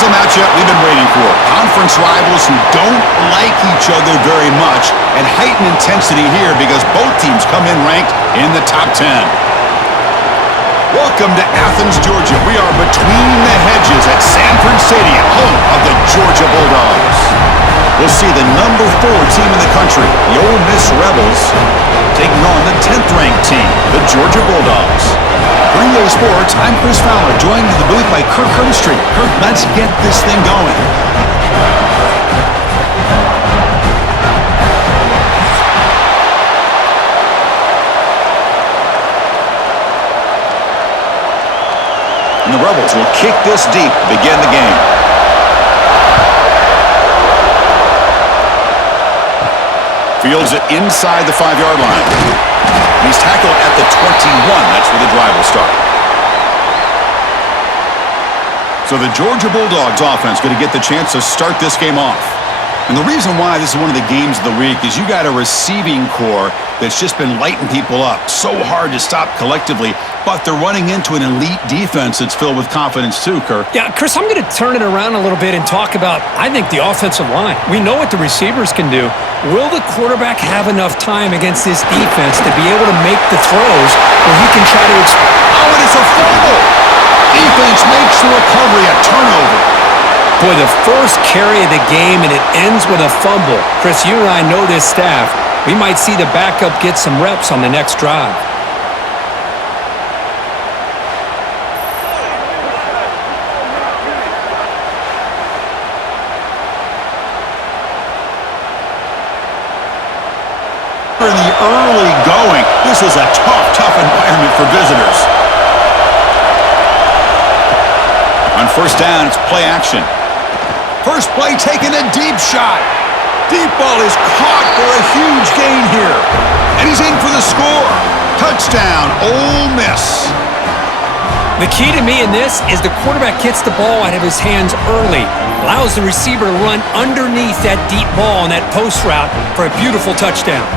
is a matchup we've been waiting for. Conference rivals who don't like each other very much, and heightened intensity here because both teams come in ranked in the top 10. Welcome to Athens, Georgia. We are between the hedges at Sanford Stadium, home of the Georgia Bulldogs. We'll see the number 4 team in the country, the Ole Miss Rebels, taking on the 10th-ranked team, the Georgia Bulldogs. For EA Sports, I'm Chris Fowler, joined in the booth by Kirk Hermstreet. Kirk, let's get this thing going. And the Rebels will kick this deep to begin the game. Fields it inside the 5-yard line. He's tackled at the 21. That's where the drive will start. So the Georgia Bulldogs offense going to get the chance to start this game off. And the reason why this is one of the games of the week is you got a receiving core that's just been lighting people up. So hard to stop collectively, but they're running into an elite defense that's filled with confidence too, Kirk. Yeah, Chris, I'm going to turn it around a little bit and talk about, I think, the offensive line. We know what the receivers can do. Will the quarterback have enough time against this defense to be able to make the throws where he can try to... Oh, and it's a fumble! Defense makes the recovery a turnover. Boy, the first carry of the game, and it ends with a fumble. Chris, you and I know this staff. We might see the backup get some reps on the next drive. In the early going, this is a tough environment for visitors. On first down, it's play action. First play taking a deep shot. Deep ball is caught for a huge gain here. And he's in for the score. Touchdown, Ole Miss. The key to me in this is the quarterback gets the ball out of his hands early, allows the receiver to run underneath that deep ball on that post route for a beautiful touchdown.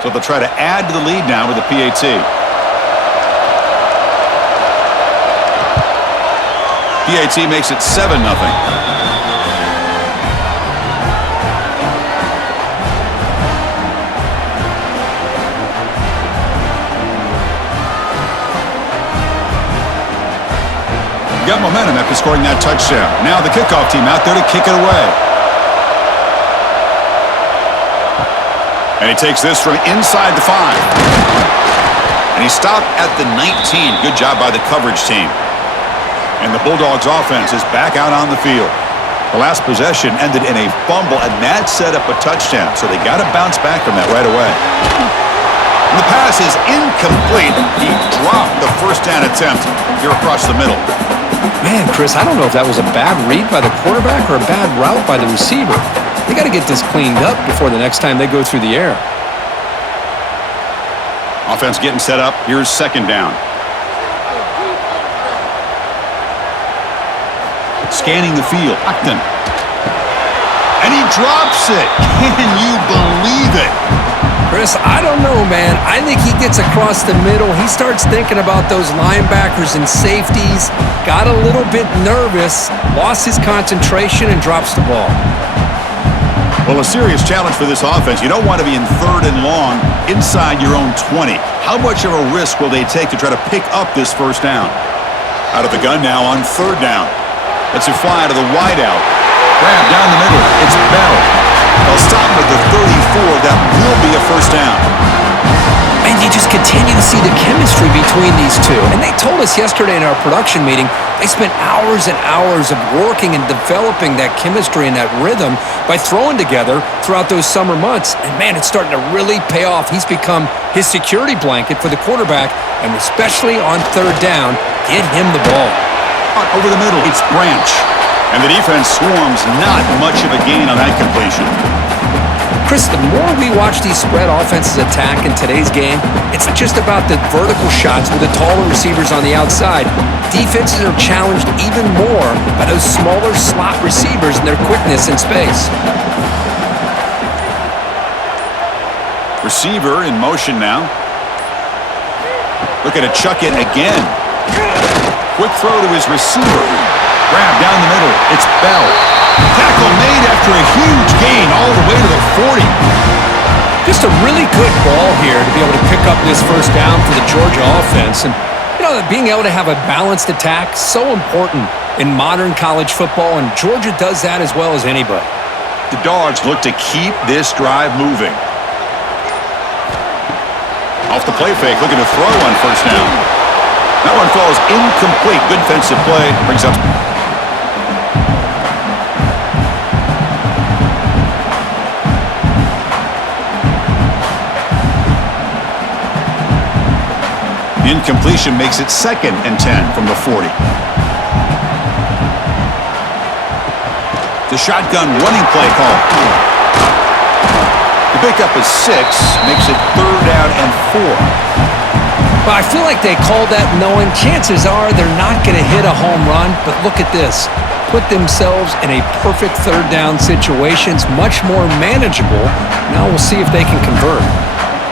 So they'll try to add to the lead now with a PAT. PAT makes it 7-0. Got momentum after scoring that touchdown. Now the kickoff team out there to kick it away. And he takes this from inside the 5. And he stopped at the 19. Good job by the coverage team. And the Bulldogs offense is back out on the field. The last possession ended in a fumble, and that set up a touchdown. So they got to bounce back from that right away. And the pass is incomplete. He dropped the first down attempt here across the middle. Man, Chris, I don't know if that was a bad read by the quarterback or a bad route by the receiver. They got to get this cleaned up before the next time they go through the air. Offense getting set up. Here's second down. Scanning the field. Acton. And he drops it. Can you believe it? Chris, I don't know, man. I think he gets across the middle. He starts thinking about those linebackers and safeties. Got a little bit nervous. Lost his concentration and drops the ball. Well, a serious challenge for this offense. You don't want to be in 3rd and long inside your own 20. How much of a risk will they take to try to pick up this first down? Out of the gun now on 3rd down. Let's it fly to the wideout. Grab down the middle. It's Barrett. They'll stop with the 34. That will be a first down. And you just continue to see the chemistry between these two. And they told us yesterday in our production meeting, they spent hours and hours of working and developing that chemistry and that rhythm by throwing together throughout those summer months. And man, it's starting to really pay off. He's become his security blanket for the quarterback, and especially on 3rd down, get him the ball. Over the middle, it's Branch. And the defense swarms, not much of a gain on that completion. Chris, the more we watch these spread offenses attack in today's game, it's not just about the vertical shots with the taller receivers on the outside. Defenses are challenged even more by those smaller slot receivers and their quickness in space. Receiver in motion now. Looking to chuck it again. Quick throw to his receiver. Grab down the middle. It's Bell. Tackle made after a huge gain all the way to the 40. Just a really good ball here to be able to pick up this first down for the Georgia offense. And, you know, being able to have a balanced attack, so important in modern college football, and Georgia does that as well as anybody. The Dogs look to keep this drive moving. Off the play fake, looking to throw on first down. That one falls incomplete. Good defensive play. Brings up. Incompletion makes it 2nd and 10 from the 40. The shotgun running play call. The pickup is 6, makes it 3rd down and 4. Well, I feel like they called that knowing chances are they're not going to hit a home run, but look at this. Put themselves in a perfect 3rd down situation. It's much more manageable. Now we'll see if they can convert.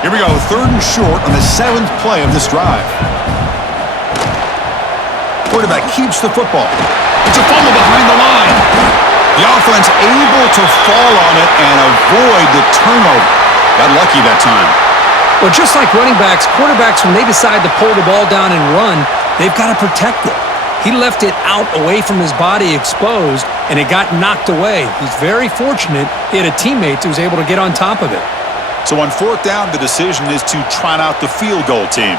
Here we go, 3rd and short on the 7th play of this drive. Quarterback keeps the football. It's a fumble behind the line. The offense able to fall on it and avoid the turnover. Got lucky that time. Well, just like running backs, quarterbacks, when they decide to pull the ball down and run, they've got to protect it. He left it out away from his body exposed, and it got knocked away. He's very fortunate he had a teammate who was able to get on top of it. So on 4th down, the decision is to trot out the field goal team.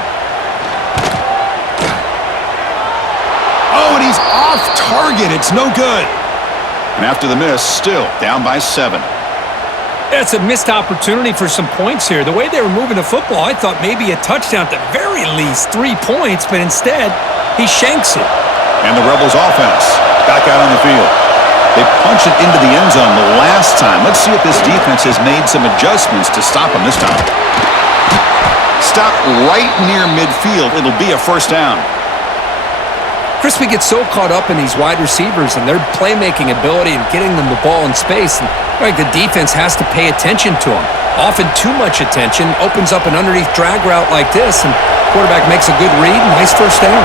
Oh, and he's off target. It's no good. And after the miss, still down by 7. It's a missed opportunity for some points here. The way they were moving the football, I thought maybe a touchdown at the very least, 3 points, but instead, he shanks it. And the Rebels offense back out on the field. They punch it into the end zone the last time. Let's see if this defense has made some adjustments to stop them this time. Stop right near midfield. It'll be a 1st down. Chris, we get so caught up in these wide receivers and their playmaking ability and getting them the ball in space. And the defense has to pay attention to them. Often too much attention opens up an underneath drag route like this, and quarterback makes a good read. Nice 1st down.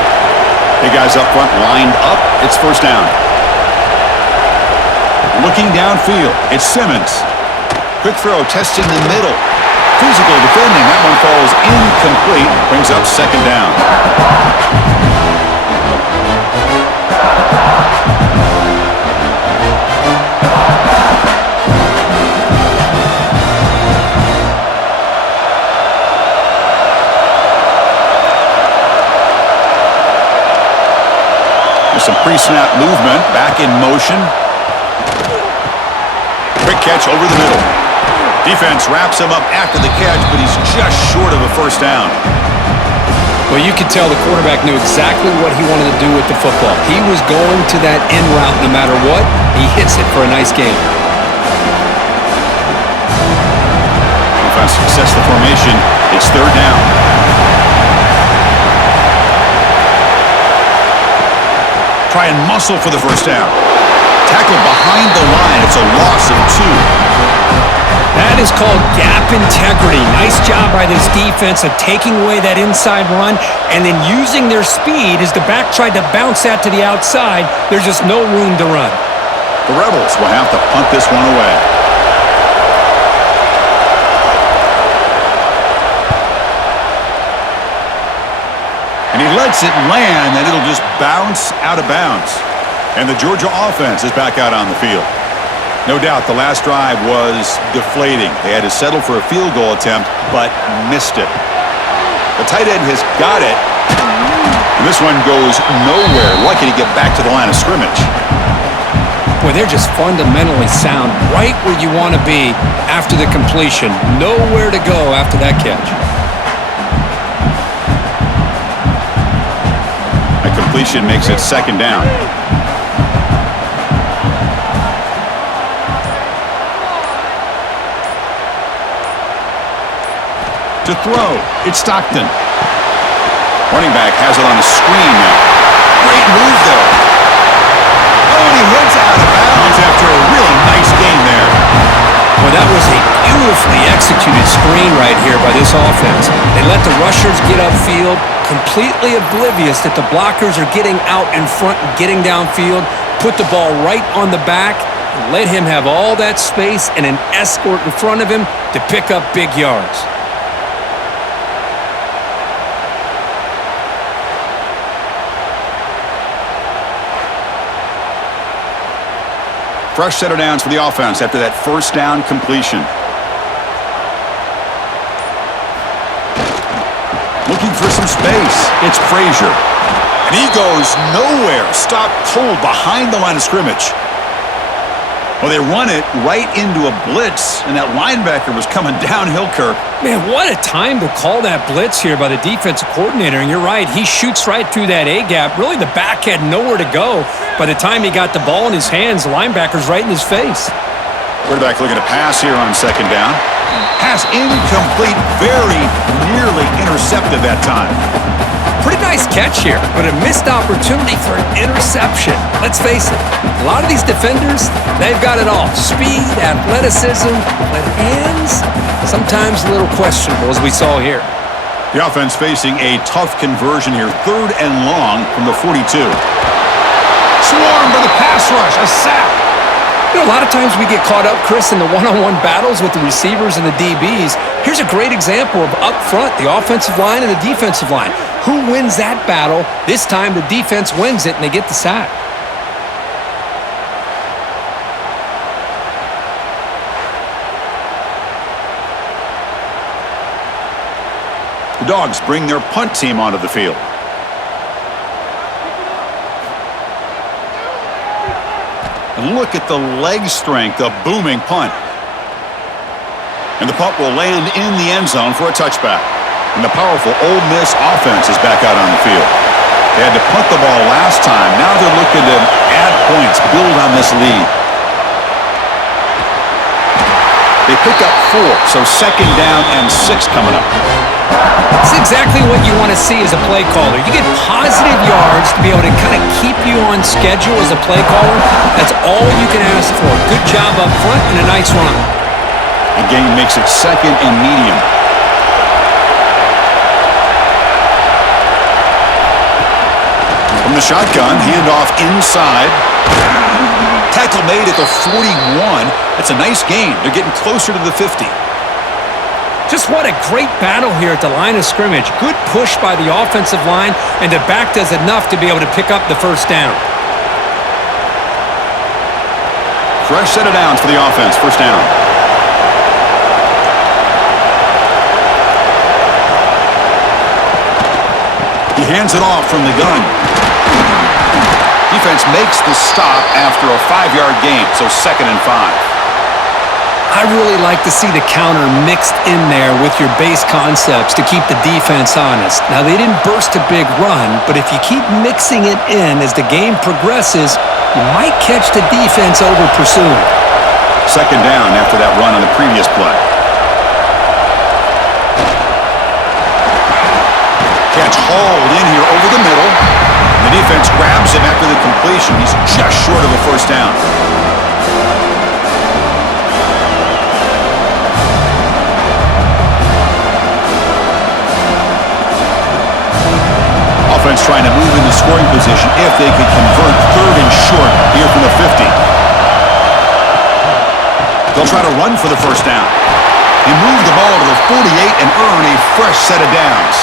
Hey, guys up front lined up. It's 1st down. Looking downfield, it's Simmons. Quick throw, testing the middle. Physical defending. That one falls incomplete. Brings up 2nd down. There's some pre-snap movement. Back in motion. Quick catch over the middle. Defense wraps him up after the catch, but he's just short of a 1st down. Well, you could tell the quarterback knew exactly what he wanted to do with the football. He was going to that end route no matter what. He hits it for a nice gain. Defense sets the formation. It's 3rd down. Try and muscle for the 1st down. Tackle behind the line. It's a loss of 2. That is called gap integrity. Nice job by this defense of taking away that inside run and then using their speed as the back tried to bounce that to the outside. There's just no room to run. The Rebels will have to punt this one away. And he lets it land, and it'll just bounce out of bounds. And the Georgia offense is back out on the field. No doubt the last drive was deflating. They had to settle for a field goal attempt, but missed it. The tight end has got it. And this one goes nowhere. Lucky to get back to the line of scrimmage. Boy, they're just fundamentally sound. Right where you want to be after the completion. Nowhere to go after that catch. A completion makes it 2nd down. To throw, it's Stockton. Running back has it on the screen now. Great move, though. Oh, and he heads out of bounds after a really nice game there. Well, that was a beautifully executed screen right here by this offense. They let the rushers get upfield, completely oblivious that the blockers are getting out in front and getting downfield, put the ball right on the back, and let him have all that space and an escort in front of him to pick up big yards. Fresh set of downs for the offense after that first down completion. Looking for some space. It's Frazier. And he goes nowhere. Stopped cold behind the line of scrimmage. Well, they run it right into a blitz, and that linebacker was coming downhill, Kirk. Man, what a time to call that blitz here by the defensive coordinator. And you're right, he shoots right through that A-gap. Really, the back had nowhere to go. By the time he got the ball in his hands, the linebacker's right in his face. Quarterback looking to pass here on second down. Pass incomplete, very nearly intercepted that time. Pretty nice catch here, but a missed opportunity for an interception. Let's face it, a lot of these defenders, they've got it all. Speed, athleticism, but hands, sometimes a little questionable, as we saw here. The offense facing a tough conversion here, 3rd and long from the 42. Swarmed by the pass rush, a sack. You know, a lot of times we get caught up, Chris, in the one-on-one battles with the receivers and the DBs. Here's a great example of up front, the offensive line and the defensive line. Who wins that battle? This time the defense wins it and they get the sack. The Dogs bring their punt team onto the field. And look at the leg strength, a booming punt. And the punt will land in the end zone for a touchback. And the powerful Ole Miss offense is back out on the field. They had to punt the ball last time. Now they're looking to add points, build on this lead. They pick up 4, so second down and 6 coming up. That's exactly what you want to see as a play caller. You get positive yards to be able to kind of keep you on schedule as a play caller. That's all you can ask for. Good job up front and a nice run. The game makes it second and medium. From the shotgun, handoff inside. Tackle made at the 41. That's a nice gain. They're getting closer to the 50. Just what a great battle here at the line of scrimmage. Good push by the offensive line, and the back does enough to be able to pick up the first down. Fresh set of downs for the offense. First down. He hands it off from the gun. Defense makes the stop after a 5-yard gain, so 2nd and 5. I really like to see the counter mixed in there with your base concepts to keep the defense honest. Now, they didn't burst a big run, but if you keep mixing it in as the game progresses, you might catch the defense over pursuing. Second down after that run on the previous play. Catch hauled in here over the middle. The defense grabs him after the completion. He's just short of a first down. Offense trying to move into scoring position if they could convert 3rd and short here from the 50. They'll try to run for the first down. He moved the ball to the 48 and earn a fresh set of downs.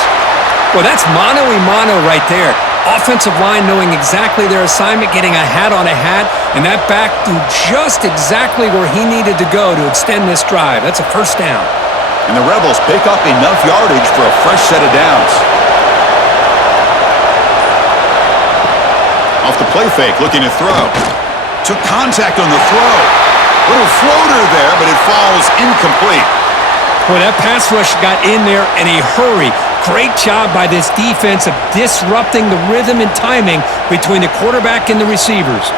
Well, that's mano-a-mano right there. Offensive line knowing exactly their assignment, getting a hat on a hat, and that back threw just exactly where he needed to go to extend this drive. That's a first down. And the Rebels pick up enough yardage for a fresh set of downs. Off the play fake, looking to throw. Took contact on the throw. Little floater there, but it falls incomplete. Boy, that pass rush got in there in a hurry. Great job by this defense of disrupting the rhythm and timing between the quarterback and the receivers.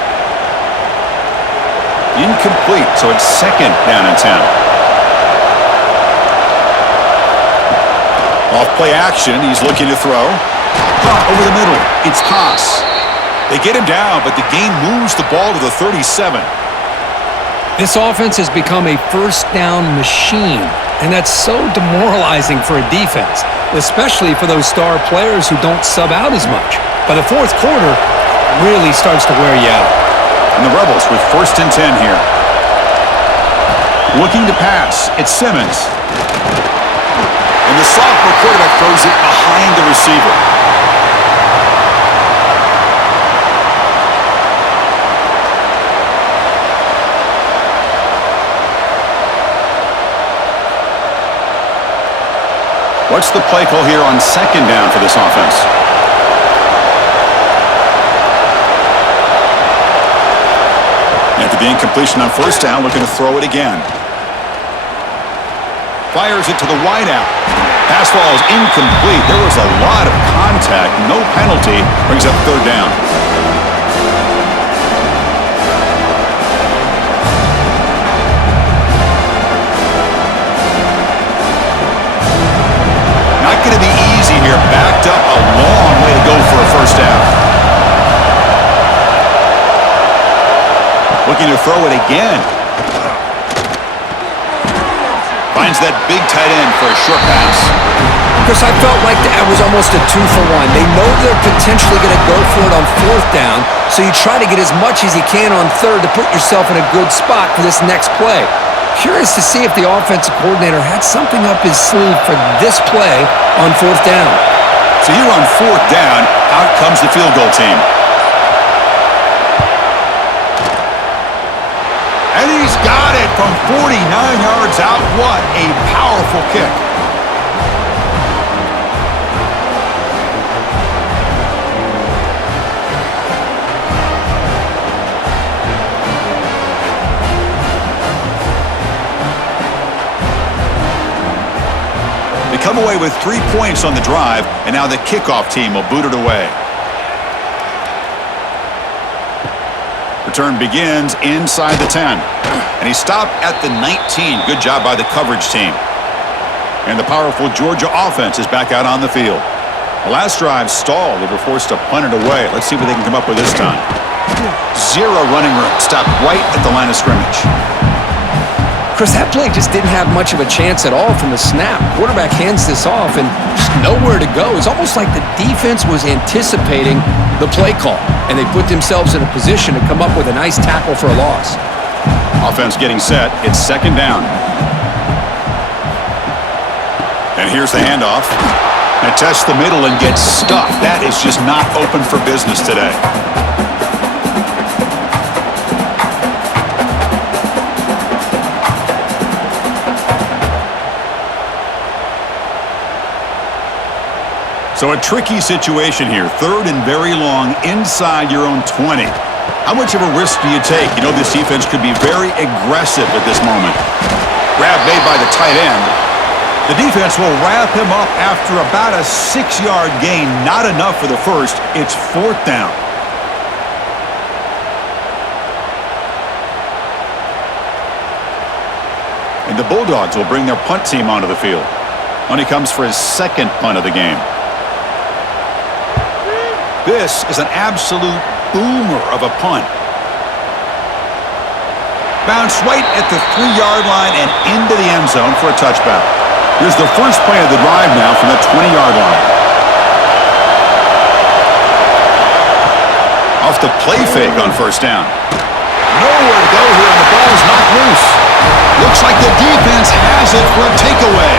Incomplete, so it's 2nd down and 10. Off play action, he's looking to throw. Caught over the middle, it's Haas. They get him down, but the game moves the ball to the 37. This offense has become a first down machine, and that's so demoralizing for a defense, especially for those star players who don't sub out as much. By the fourth quarter, it really starts to wear you out. And the Rebels with 1st and 10 here. Looking to pass, it's Simmons. And the sophomore quarterback throws it behind the receiver. What's the play call here on 2nd down for this offense? After the incompletion on 1st down, looking to throw it again. Fires it to the wideout. Pass ball is incomplete. There was a lot of contact. No penalty. Brings up 3rd down. Not going to be easy here. Backed up a long way to go for a 1st down. Looking to throw it again. Finds that big tight end for a short pass. Chris, I felt like that was almost a 2-for-1. They know they're potentially going to go for it on 4th down, so you try to get as much as you can on 3rd to put yourself in a good spot for this next play. Curious to see if the offensive coordinator had something up his sleeve for this play on 4th down. So here on 4th down, out comes the field goal team. And he's got it from 49 yards out. What a powerful kick. They come away with 3 points on the drive, and now the kickoff team will boot it away. Return begins inside the 10. And he stopped at the 19. Good job by the coverage team. And the powerful Georgia offense is back out on the field. The last drive stalled. They were forced to punt it away. Let's see what they can come up with this time. 0 running room. Stopped right at the line of scrimmage. Chris, that play just didn't have much of a chance at all from the snap. Quarterback hands this off and just nowhere to go. It's almost like the defense was anticipating the play call, and they put themselves in a position to come up with a nice tackle for a loss. Offense getting set. It's 2nd down. And here's the handoff. And tests the middle and gets stuffed. That is just not open for business today. So a tricky situation here. 3rd and very long inside your own 20. How much of a risk do you take? You know this defense could be very aggressive at this moment. Grab made by the tight end. The defense will wrap him up after about a 6-yard gain. Not enough for the first. It's 4th down. And the Bulldogs will bring their punt team onto the field. And he comes for his 2nd punt of the game. This is an absolute boomer of a punt. Bounced right at the 3-yard line and into the end zone for a touchback. Here's the first play of the drive now from the 20-yard line. Off the play fake on 1st down. Nowhere to go here, and the ball is knocked loose. Looks like the defense has it for a takeaway.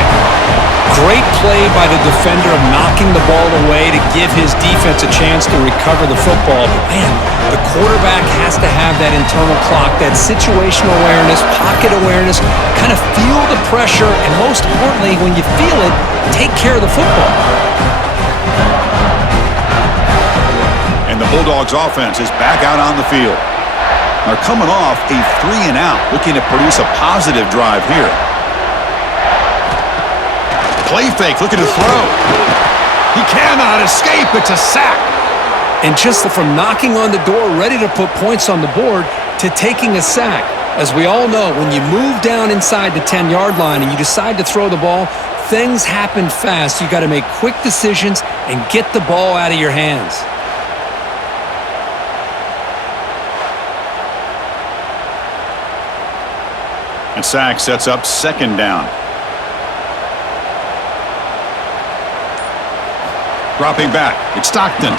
Great play by the defender of knocking the ball away to give his defense a chance to recover the football. But, man, the quarterback has to have that internal clock, that situational awareness, pocket awareness, kind of feel the pressure, and most importantly, when you feel it, take care of the football. And the Bulldogs offense is back out on the field. They're coming off a 3-and-out, looking to produce a positive drive here. Play fake, looking to throw. He cannot escape. It's a sack. And just from knocking on the door, ready to put points on the board, to taking a sack. As we all know, when you move down inside the 10-yard line and you decide to throw the ball, things happen fast, you got to make quick decisions and get the ball out of your hands. And sack sets up second down. Dropping back, it's Stockton.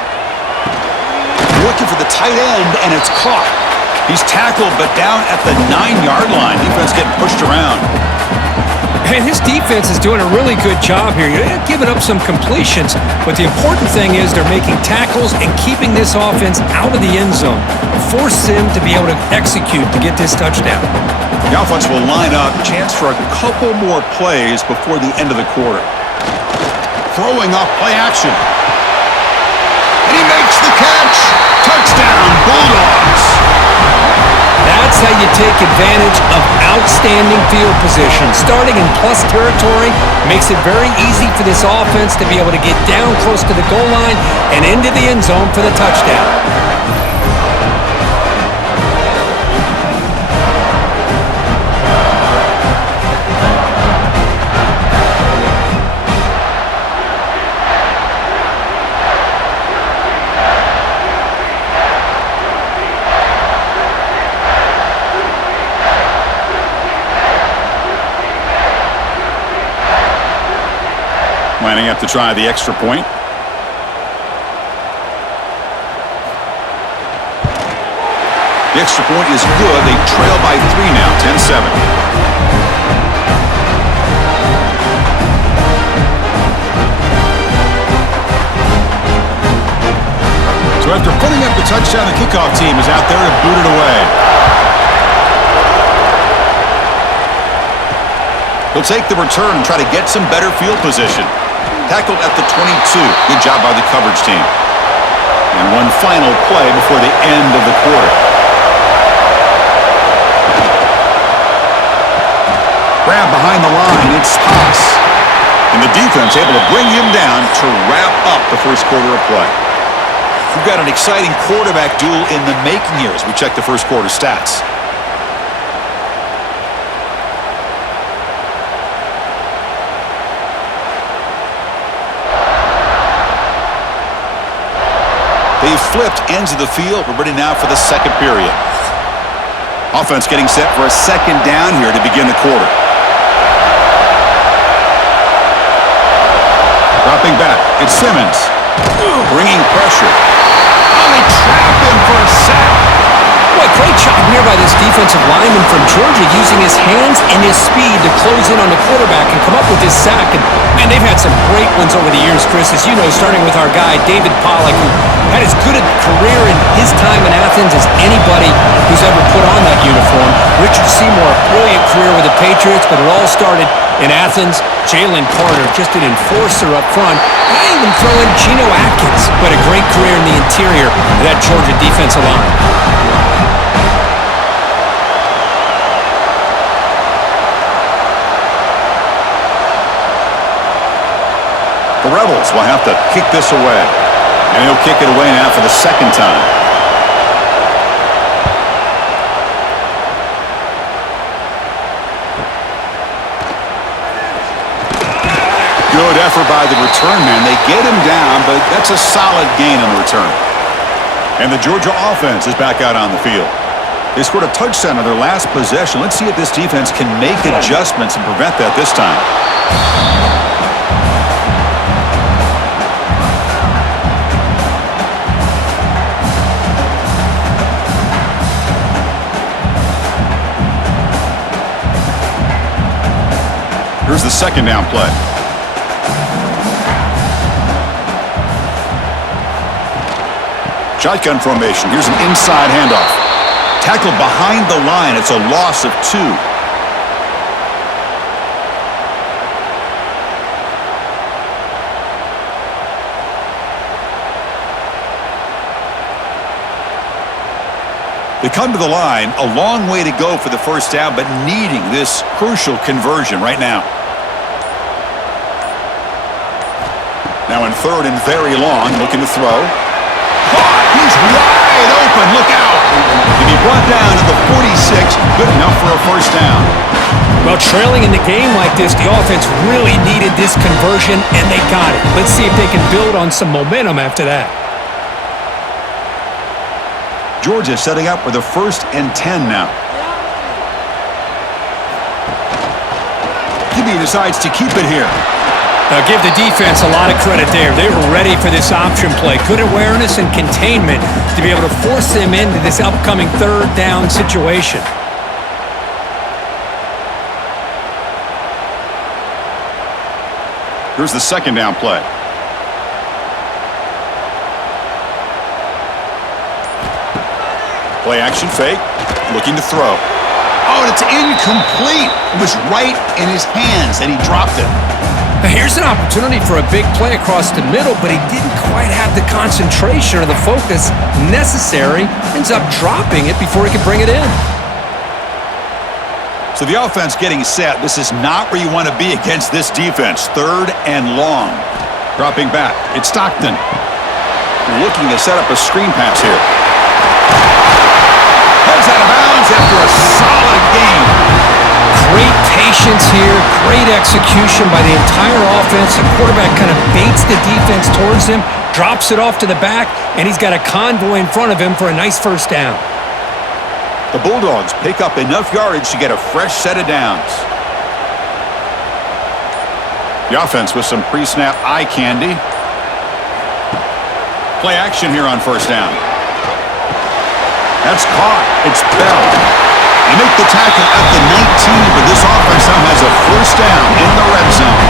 Looking for the tight end, and it's caught. He's tackled, but down at the 9-yard line. Defense getting pushed around. And his defense is doing a really good job here. They're giving up some completions, but the important thing is they're making tackles and keeping this offense out of the end zone. Force him to be able to execute to get this touchdown. The offense will line up. Chance for a couple more plays before the end of the quarter. Throwing off play action. And he makes the catch. Touchdown, Bulldogs. That's how you take advantage of outstanding field position. Starting in plus territory makes it very easy for this offense to be able to get down close to the goal line and into the end zone for the touchdown. Lining up to try the extra point. The extra point is good. They trail by 3 now, 10-7. So after putting up the touchdown, the kickoff team is out there to boot it away. He'll take the return and try to get some better field position. Tackled at the 22. Good job by the coverage team. And one final play before the end of the quarter. Grab behind the line. It's Haas. And the defense able to bring him down to wrap up the first quarter of play. We've got an exciting quarterback duel in the making here as we check the first quarter stats. They've flipped ends of the field. We're ready now for the second period. Offense getting set for a second down here to begin the quarter. Dropping back. It's Simmons. Bringing pressure. Oh, they trap him for a sack. Boy, great job here by this defensive lineman from Georgia using his hands and his speed to close in on the quarterback and come up with this sack. And, man, they've had some great ones over the years, Chris, as you know, starting with our guy, David Pollack, who had as good a career in his time in Athens as anybody who's ever put on that uniform. Richard Seymour, brilliant career with the Patriots, but it all started in Athens. Jalen Carter, just an enforcer up front. And I even throw in Geno Atkins, who had a great career in the interior of that Georgia defensive line. The Rebels will have to kick this away. And he'll kick it away now for the second time. Good effort by the return man. They get him down, but that's a solid gain on the return. And the Georgia offense is back out on the field. They scored a touchdown on their last possession. Let's see if this defense can make adjustments and prevent that this time. Here's the second down play. Shotgun formation. Here's an inside handoff. Tackled behind the line. It's a loss of 2. They come to the line, a long way to go for the first down, but needing this crucial conversion right now. Now in third and very long, looking to throw. Caught! He's wide open. Look out! And he brought down to the 46. Good enough for a first down. Well, trailing in the game like this, the offense really needed this conversion, and they got it. Let's see if they can build on some momentum after that. Georgia setting up with a 1st and 10 now. QB decides to keep it here. Now give the defense a lot of credit there. They were ready for this option play. Good awareness and containment to be able to force them into this upcoming 3rd down situation. Here's the 2nd down play. Play action fake, looking to throw. Oh, and it's incomplete. It was right in his hands, and he dropped it. Now here's an opportunity for a big play across the middle, but he didn't quite have the concentration or the focus necessary. Ends up dropping it before he could bring it in. So the offense getting set. This is not where you want to be against this defense. 3rd and long. Dropping back. It's Stockton. Looking to set up a screen pass here. Heads out of bounds after a solid game. Great patience here. Great execution by the entire offense. The quarterback kind of baits the defense towards him, drops it off to the back, and he's got a convoy in front of him for a nice 1st down. The Bulldogs pick up enough yardage to get a fresh set of downs. The offense with some pre-snap eye candy. Play action here on 1st down. That's caught. It's Bell. They make the tackle at the 19, but this offense now has a 1st down in the red zone.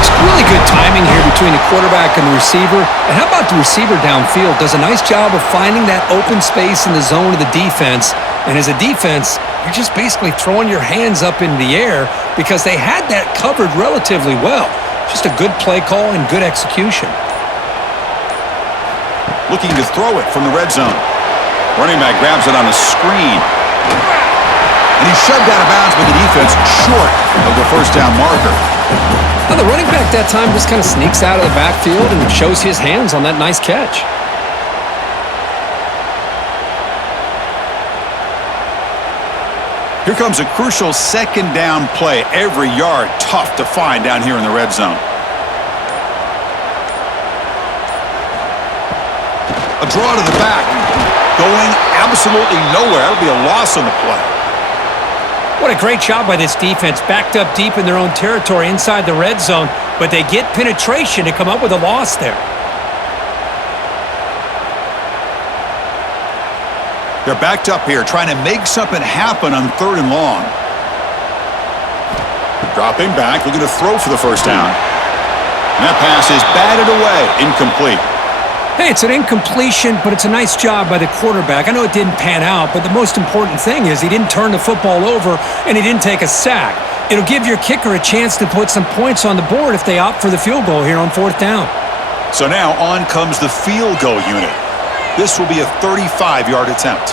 It's really good timing here between the quarterback and the receiver. And how about the receiver downfield? Does a nice job of finding that open space in the zone of the defense. And as a defense, you're just basically throwing your hands up in the air because they had that covered relatively well. Just a good play call and good execution. Looking to throw it from the red zone. Running back grabs it on a screen. And he's shoved out of bounds with the defense short of the 1st down marker. Now the running back that time just kind of sneaks out of the backfield and shows his hands on that nice catch. Here comes a crucial 2nd down play. Every yard tough to find down here in the red zone. A draw to the back. Going absolutely nowhere. That'll be a loss on the play. What a great job by this defense. Backed up deep in their own territory inside the red zone, but they get penetration to come up with a loss there. They're backed up here, trying to make something happen on 3rd and long. Dropping back, looking to throw for the 1st down. And that pass is batted away, incomplete. Hey, it's an incompletion, but it's a nice job by the quarterback. I know it didn't pan out, but the most important thing is he didn't turn the football over and he didn't take a sack. It'll give your kicker a chance to put some points on the board if they opt for the field goal here on 4th down. So now on comes the field goal unit. This will be a 35-yard attempt.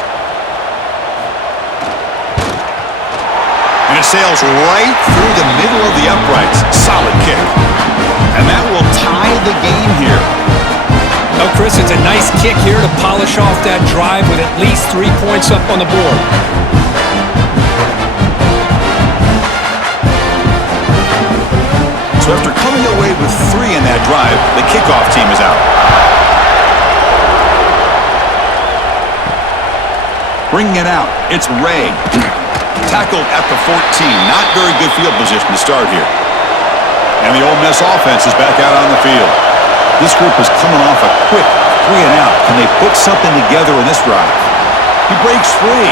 And it sails right through the middle of the uprights. Solid kick. And that will tie the game here. Oh, Chris, it's a nice kick here to polish off that drive with at least 3 points up on the board. So after coming away with 3 in that drive, the kickoff team is out. Bringing it out, it's Ray. Tackled at the 14. Not very good field position to start here. And the Ole Miss offense is back out on the field. This group is coming off a quick 3 and out. Can they put something together in this drive? He breaks free.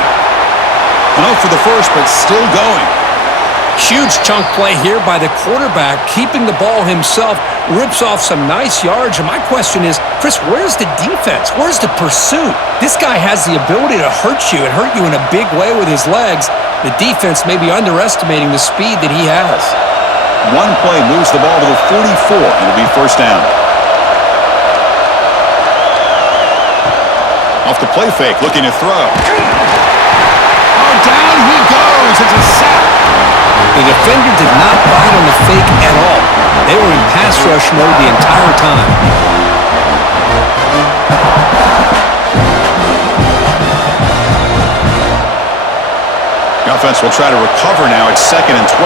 And out for the first, but still going. Huge chunk play here by the quarterback, keeping the ball himself, rips off some nice yards. And my question is, Chris, where's the defense? Where's the pursuit? This guy has the ability to hurt you and hurt you in a big way with his legs. The defense may be underestimating the speed that he has. One play moves the ball to the 44. It'll be 1st down. Off the play fake, looking to throw. Oh, down he goes. It's a sack. The defender did not bite on the fake at all. They were in pass rush mode the entire time. The offense will try to recover now. It's 2nd and 12.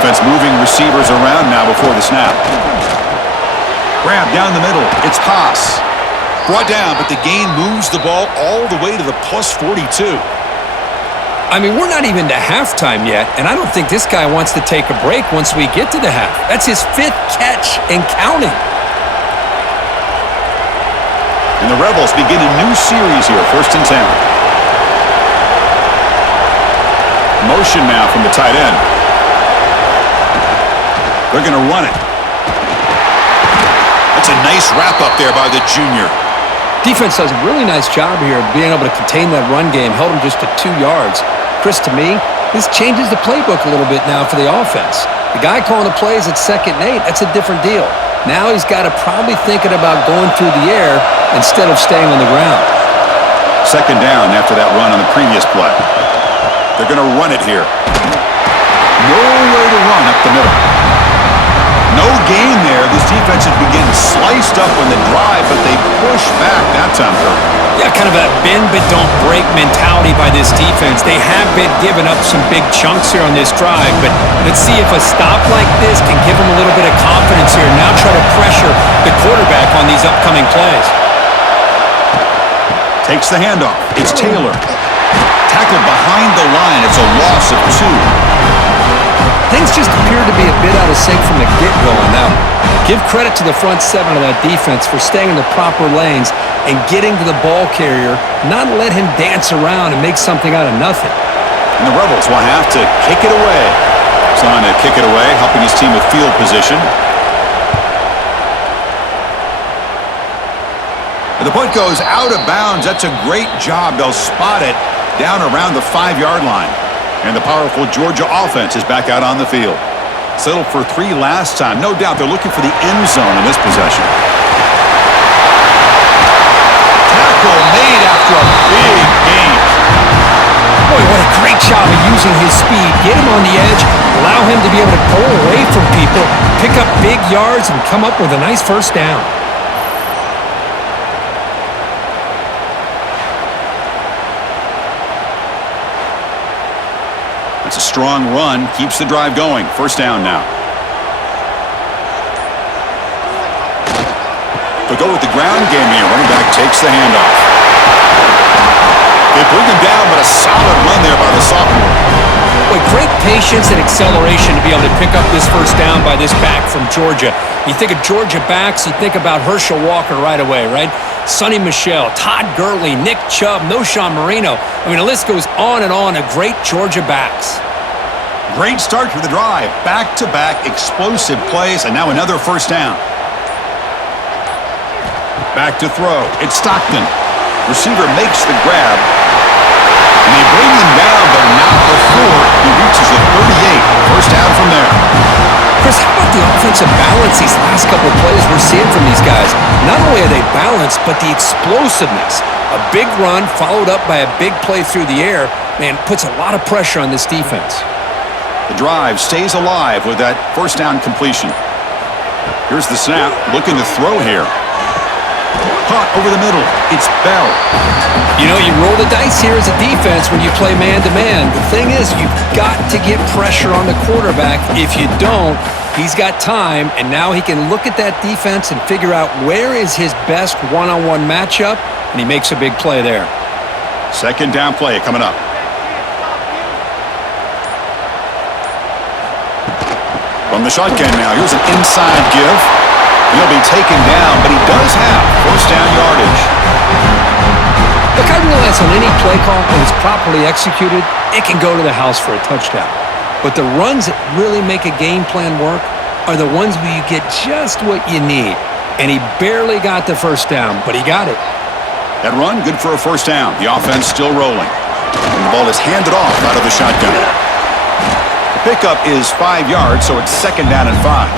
Offense moving receivers around now before the snap. Grab down the middle. It's Haas. Brought down, but the gain moves the ball all the way to the plus 42. I mean, we're not even to halftime yet, and I don't think this guy wants to take a break once we get to the half. That's his 5th catch and counting. And the Rebels begin a new series here, 1st and 10. Motion now from the tight end. They're going to run it. That's a nice wrap-up there by the junior. Defense does a really nice job here of being able to contain that run game, held him just to 2 yards. Chris, to me, this changes the playbook a little bit now for the offense. The guy calling the plays at 2nd and 8, that's a different deal. Now he's got to probably thinking about going through the air instead of staying on the ground. 2nd down after that run on the previous play. They're going to run it here. Nowhere to run up the middle. No gain there. This defense has been getting sliced up on the drive, but they push back that time. Yeah, kind of a bend but don't break mentality by this defense. They have been giving up some big chunks here on this drive, but let's see if a stop like this can give them a little bit of confidence here. Now try to pressure the quarterback on these upcoming plays. Takes the handoff. It's Taylor. Tackled behind the line. It's a loss of 2. Things just appear to be a bit out of sync from the get-go on that one. Give credit to the front 7 of that defense for staying in the proper lanes and getting to the ball carrier, not let him dance around and make something out of nothing. And the Rebels will have to kick it away. Trying to kick it away, helping his team with field position. And the punt goes out of bounds. That's a great job. They'll spot it down around the 5-yard line. And the powerful Georgia offense is back out on the field. Settled for 3 last time. No doubt they're looking for the end zone in this possession. Tackle made after a big gain. Boy, what a great job of using his speed. Get him on the edge, allow him to be able to pull away from people, pick up big yards, and come up with a nice 1st down. That's a strong run. Keeps the drive going. 1st down now. They'll go with the ground game here. Running back takes the handoff. They bring him down, but a solid run there by the sophomore. Boy, great patience and acceleration to be able to pick up this 1st down by this back from Georgia. You think of Georgia backs, you think about Herschel Walker right away, right? Sonny Michel, Todd Gurley, Nick Chubb, Noshawn Marino. I mean, the list goes on and on of great Georgia backs. Great start to the drive. Back-to-back explosive plays, and now another 1st down. Back to throw. It's Stockton. Receiver makes the grab. And they bring him down, but not before he reaches the 38. 1st down from there. Chris, how about the offensive balance these last couple of plays we're seeing from these guys? Not only are they balanced, but the explosiveness. A big run followed up by a big play through the air, man, puts a lot of pressure on this defense. The drive stays alive with that 1st down completion. Here's the snap. Looking to throw here. Caught over the middle. It's Bell. You know, you roll the dice here as a defense when you play man-to-man. The thing is, you've got to get pressure on the quarterback. If you don't, he's got time, and now he can look at that defense and figure out where is his best one-on-one matchup, and he makes a big play there. 2nd down play coming up. From the shotgun now, here's an inside give. He'll be taken down, but he does have 1st down yardage. Look, I realize on any play call, when it's properly executed, it can go to the house for a touchdown. But the runs that really make a game plan work are the ones where you get just what you need. And he barely got the 1st down, but he got it. That run, good for a 1st down. The offense still rolling. And the ball is handed off out of the shotgun. The pickup is 5 yards, so it's 2nd down and 5.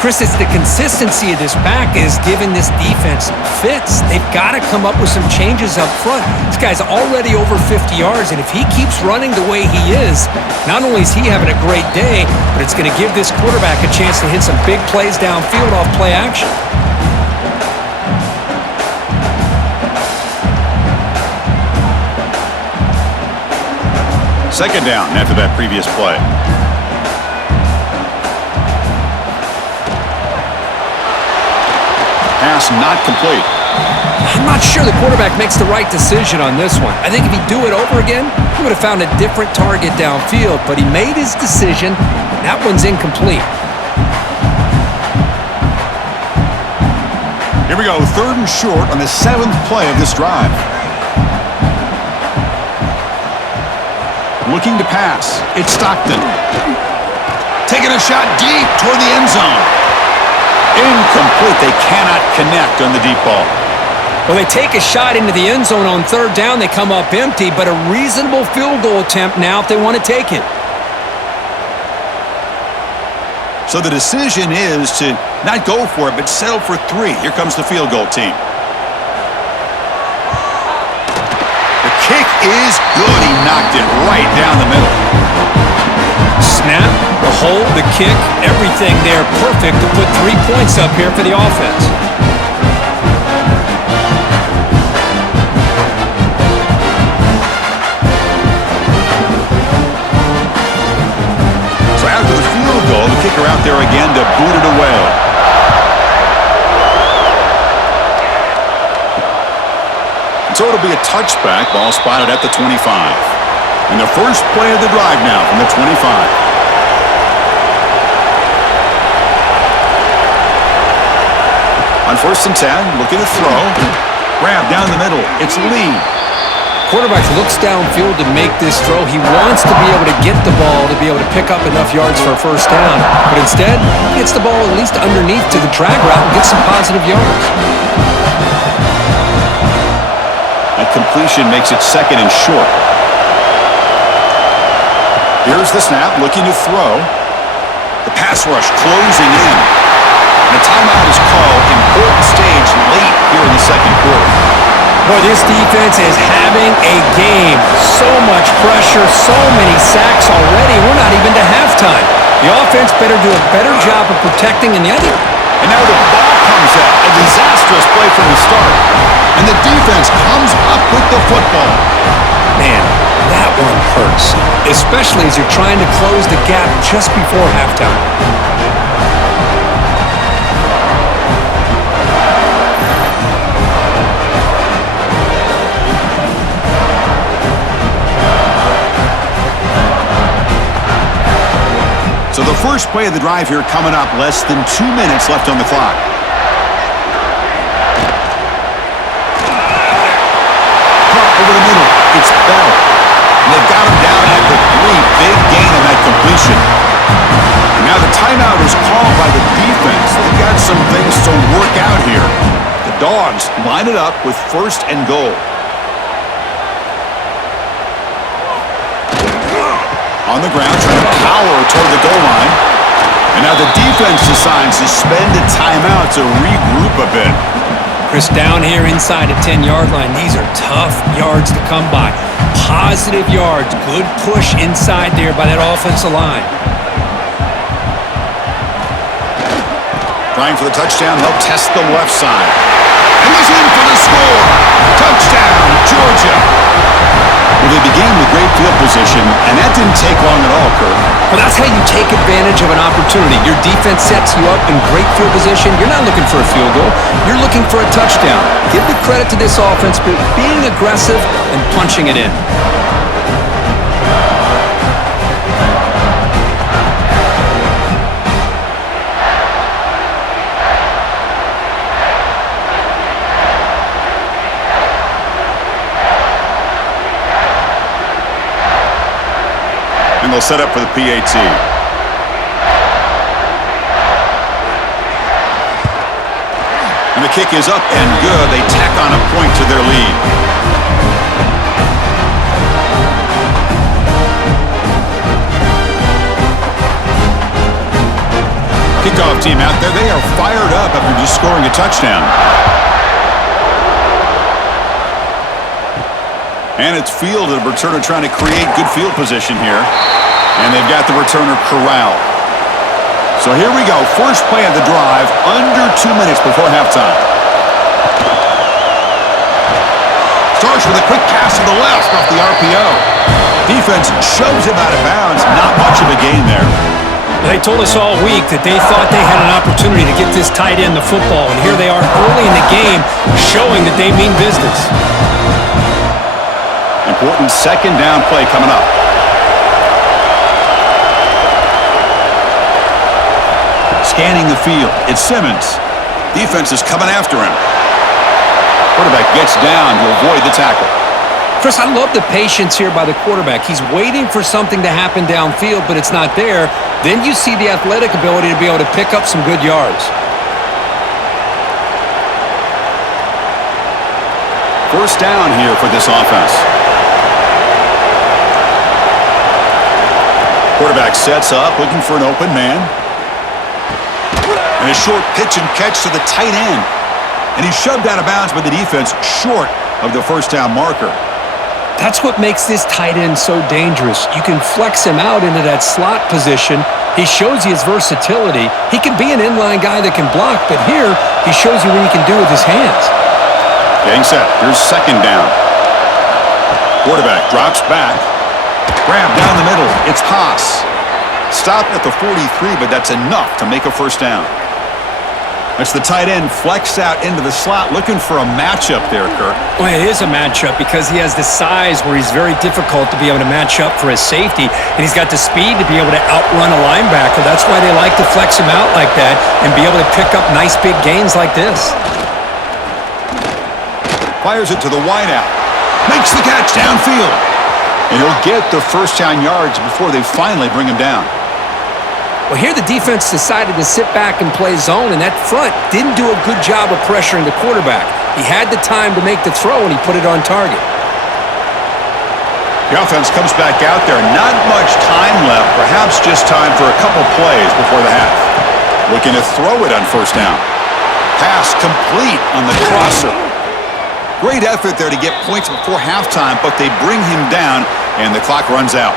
Chris, it's the consistency of this back is giving this defense fits. They've got to come up with some changes up front. This guy's already over 50 yards, and if he keeps running the way he is, not only is he having a great day, but it's going to give this quarterback a chance to hit some big plays downfield off play action. second down after that previous play. Pass not complete. I'm not sure the quarterback makes the right decision on this one. I think if he'd do it over again, he would have found a different target downfield, but he made his decision. That one's incomplete. Here we go, 3rd and short on the 7th play of this drive. Looking to pass. It's Stockton. Taking a shot deep toward the end zone. Incomplete. They cannot connect on the deep ball. Well, they take a shot into the end zone on 3rd down. They come up empty, but a reasonable field goal attempt now if they want to take it. So the decision is to not go for it, but settle for 3. Here comes the field goal team. The kick is good. He knocked it right down the middle. Snap, the hold, the kick, everything there perfect to put 3 points up here for the offense. So after the field goal, the kicker out there again to boot it away. So it'll be a touchback, ball spotted at the 25. And the first play of the drive now from the 25. On 1st and 10, looking to throw. Grab down the middle. It's Lee. Quarterback looks downfield to make this throw. He wants to be able to get the ball to be able to pick up enough yards for a 1st down. But instead, he gets the ball at least underneath to the drag route and gets some positive yards. That completion makes it 2nd and short. Here's the snap, looking to throw. The pass rush closing in. And a timeout is called. Important stage late here in the 2nd quarter. Boy, this defense is having a game. So much pressure, so many sacks already. We're not even to halftime. The offense better do a better job of protecting in the other. And now the ball comes out. A disastrous play from the start. And the defense comes up with the football. Man, that one hurts. Especially as you're trying to close the gap just before halftime. So the first play of the drive here coming up, less than 2 minutes left on the clock. Caught over the middle. It's Bell. And they've got him down at the 3. Big gain on that completion. And now the timeout is called by the defense. They've got some things to work out here. The Dogs line it up with 1st and goal. On the ground, trying to power toward the goal line. And now the defense decides to spend a timeout to regroup a bit. Chris, down here inside the 10-yard line, these are tough yards to come by. Positive yards, good push inside there by that offensive line. Trying for the touchdown, they'll test the left side. And he's in for the score. Touchdown, Georgia. Well, they began with great field position, and that didn't take long at all, Kurt. Well, that's how you take advantage of an opportunity. Your defense sets you up in great field position. You're not looking for a field goal. You're looking for a touchdown. Give the credit to this offense for being aggressive and punching it in. And they'll set up for the PAT. And the kick is up and good. They tack on a point to their lead. Kickoff team out there. They are fired up after just scoring a touchdown. And it's fielded. A returner trying to create good field position here. And they've got the returner corralled. So here we go. First play of the drive, under 2 minutes before halftime. Starts with a quick pass to the left off the RPO. Defense shoves him out of bounds. Not much of a gain there. They told us all week that they thought they had an opportunity to get this tight end the football, and here they are early in the game showing that they mean business. Important second down play coming up. Scanning the field. It's Simmons. Defense is coming after him. Quarterback gets down to avoid the tackle. Chris, I love the patience here by the quarterback. He's waiting for something to happen downfield, but it's not there. Then you see the athletic ability to be able to pick up some good yards. First down here for this offense. Quarterback sets up, looking for an open man. And a short pitch and catch to the tight end. And he's shoved out of bounds by the defense short of the first down marker. That's what makes this tight end so dangerous. You can flex him out into that slot position. He shows you his versatility. He can be an inline guy that can block, but here he shows you what he can do with his hands. Getting set. Here's second down. Quarterback drops back. Grab down the middle. It's Haas. Stopped at the 43, but that's enough to make a first down. That's the tight end flexed out into the slot, looking for a matchup there, Kirk. Well, it is a matchup because he has the size where he's very difficult to be able to match up for his safety, and he's got the speed to be able to outrun a linebacker. That's why they like to flex him out like that and be able to pick up nice big gains like this. Fires it to the wideout. Makes the catch downfield. And he'll get the first down yards before they finally bring him down. Well, here the defense decided to sit back and play zone, and that front didn't do a good job of pressuring the quarterback. He had the time to make the throw, and he put it on target. The offense comes back out there. Not much time left, perhaps just time for a couple plays before the half. Looking to throw it on first down. Pass complete on the crosser. Great effort there to get points before halftime, but they bring him down, and the clock runs out.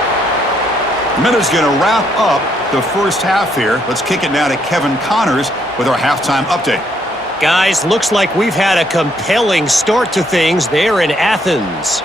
The minute's going to wrap up the first half here. Let's kick it now to Kevin Connors with our halftime update. Guys, looks like we've had a compelling start to things there in Athens.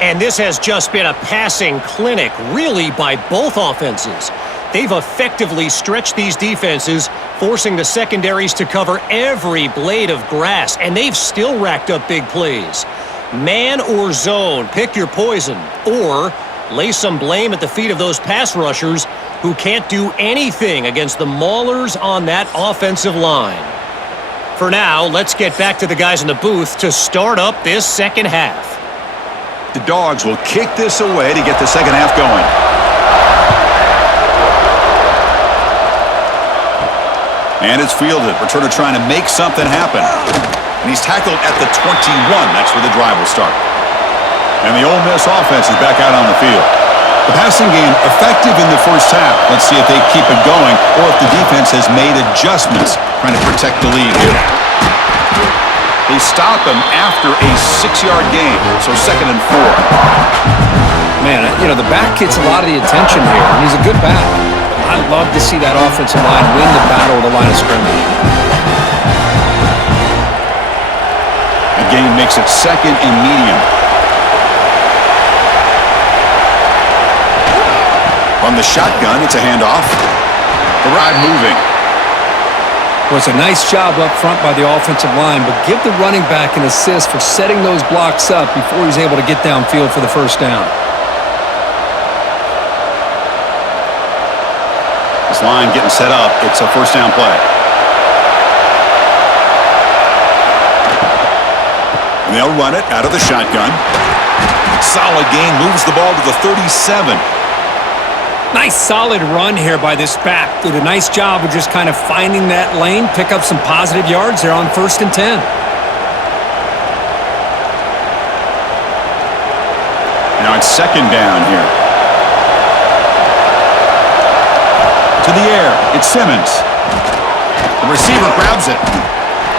And this has just been a passing clinic, really, by both offenses. They've effectively stretched these defenses, forcing the secondaries to cover every blade of grass, and they've still racked up big plays. Man or zone, pick your poison, or lay some blame at the feet of those pass rushers who can't do anything against the maulers on that offensive line. For now, let's get back to the guys in the booth to start up this second half. The Dogs will kick this away to get the second half going. And it's fielded. Returner trying to make something happen. And he's tackled at the 21. That's where the drive will start. And the Ole Miss offense is back out on the field. The passing game effective in the first half. Let's see if they keep it going or if the defense has made adjustments trying to protect the lead here. They stop him after a 6-yard gain, so 2nd and 4. Man, you know, the back gets a lot of the attention here, and he's a good back. I love to see that offensive line win the battle of the line of scrimmage. The gain makes it 2nd and medium. On the shotgun, it's a handoff. The ride moving. Well, it's a nice job up front by the offensive line, but give the running back an assist for setting those blocks up before he's able to get downfield for the first down. This line getting set up. It's a first down play. And they'll run it out of the shotgun. Solid gain, moves the ball to the 37. Nice solid run here by this back. Did a nice job of just kind of finding that lane, pick up some positive yards there on 1st and 10. Now it's 2nd down here. To the air, it's Simmons. The receiver grabs it.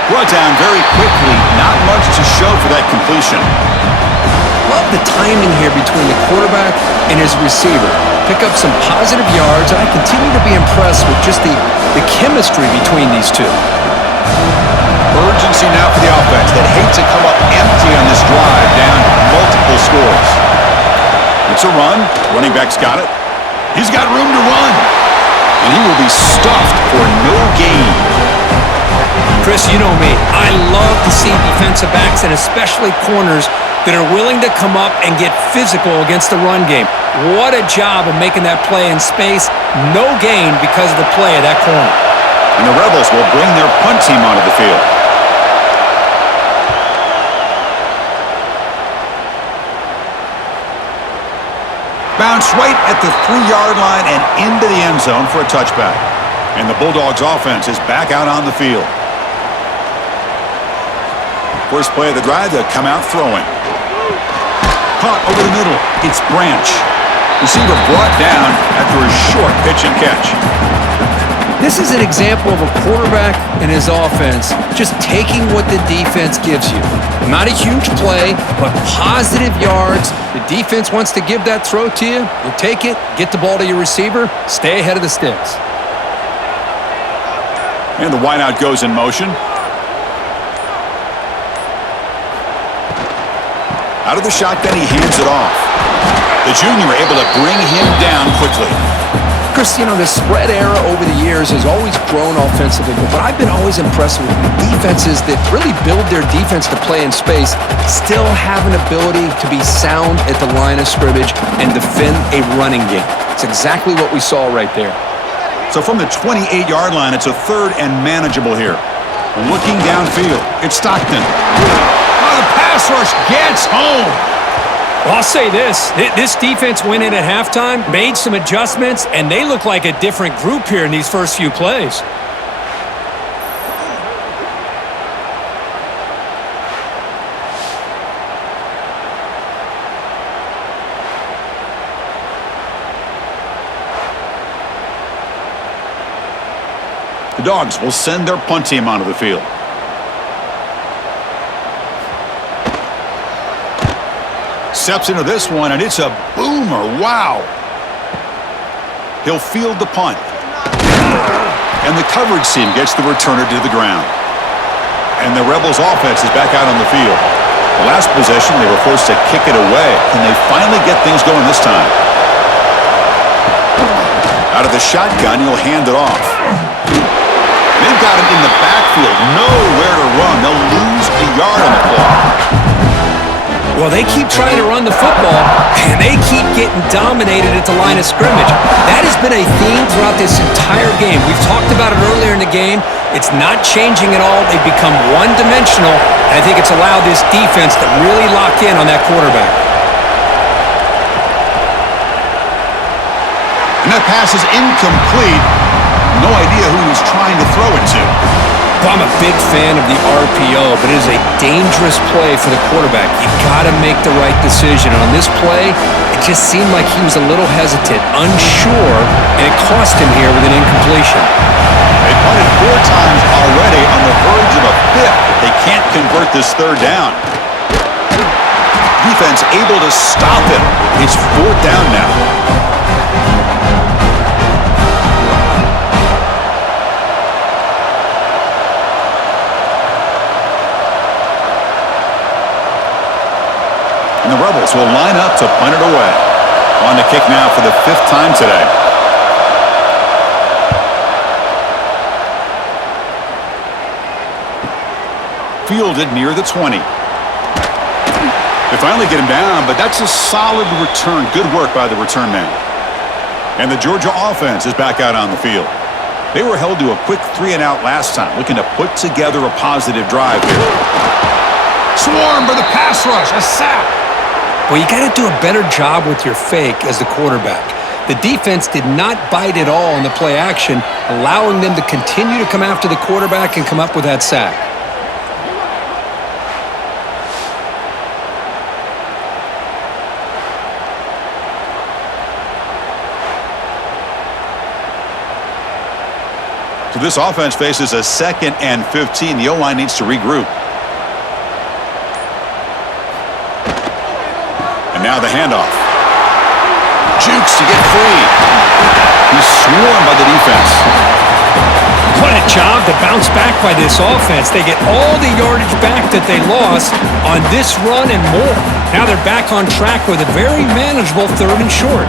Brought down very quickly. Not much to show for that completion. Love the timing here between the quarterback and his receiver. Pick up some positive yards, and I continue to be impressed with just the chemistry between these two. Urgency now for the offense that hate to come up empty on this drive, down multiple scores. The It's a run. Running back's got it. He's got room to run. And he will be stuffed for no gain. Chris, you know me. I love to see defensive backs and especially corners that are willing to come up and get physical against the run game. What a job of making that play in space. No gain because of the play of that corner. And the Rebels will bring their punt team onto the field. Bounce right at the 3-yard line and into the end zone for a touchback. And the Bulldogs offense is back out on the field. First play of the drive, they'll come out throwing. Caught over the middle. It's Branch. Receiver brought down after a short pitch and catch. This is an example of a quarterback and his offense just taking what the defense gives you. Not a huge play, but positive yards. The defense wants to give that throw to you. You take it, get the ball to your receiver, stay ahead of the sticks. And the wideout goes in motion. Out of the shotgun, he hands it off. The junior able to bring him down quickly. Chris, you know, the spread era over the years has always grown offensively, but I've been always impressed with defenses that really build their defense to play in space, still have an ability to be sound at the line of scrimmage and defend a running game. It's exactly what we saw right there. So from the 28-yard line, it's a third and manageable here. Looking downfield, it's Stockton. Oh, the pass rush gets home. Well, I'll say this. This defense went in at halftime, made some adjustments, and they look like a different group here in these first few plays. The Dogs will send their punt team onto the field. Steps into this one, and it's a boomer. Wow. He'll field the punt. And the coverage team gets the returner to the ground. And the Rebels offense is back out on the field. The last possession, they were forced to kick it away. Can they finally get things going this time? Out of the shotgun, he'll hand it off. They've got him in the backfield. Nowhere to run. They'll lose a yard on the play. Well, they keep trying to run the football, and they keep getting dominated at the line of scrimmage. That has been a theme throughout this entire game. We've talked about it earlier in the game. It's not changing at all. They've become one-dimensional, and I think it's allowed this defense to really lock in on that quarterback. And that pass is incomplete. No idea who he was trying to throw it to. I'm a big fan of the RPO, but it is a dangerous play for the quarterback. You got to make the right decision. And on this play, it just seemed like he was a little hesitant, unsure, and it cost him here with an incompletion. They punted 4 times already on the verge of a 5th. They can't convert this third down. Defense able to stop it. It's 4th down now. And the Rebels will line up to punt it away. On the kick now for the 5th time today. Fielded near the 20. They finally get him down, but that's a solid return. Good work by the return man. And the Georgia offense is back out on the field. They were held to a quick 3-and-out last time, looking to put together a positive drive here. Swarmed by the pass rush, a sack. Well, you got to do a better job with your fake as the quarterback. The defense did not bite at all in the play action, allowing them to continue to come after the quarterback and come up with that sack. So this offense faces a 2nd and 15. The O-line needs to regroup. And now the handoff. Jukes to get free. He's swarmed by the defense. What a job to bounce back by this offense. They get all the yardage back that they lost on this run and more. Now they're back on track with a very manageable 3rd and short.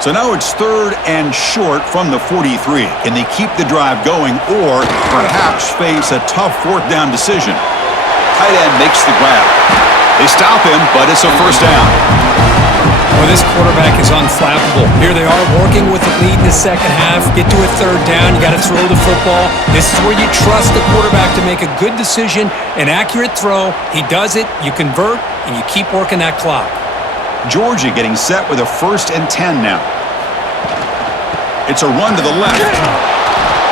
So now it's 3rd and short from the 43. Can they keep the drive going or perhaps face a tough 4th down decision? Tight end makes the grab. They stop him, but it's a 1st down. Well, this quarterback is unflappable. Here they are working with the lead in the 2nd half. Get to a 3rd down. You got to throw the football. This is where you trust the quarterback to make a good decision, an accurate throw. He does it, you convert, and you keep working that clock. Georgia getting set with a 1st and 10 now. It's a run to the left.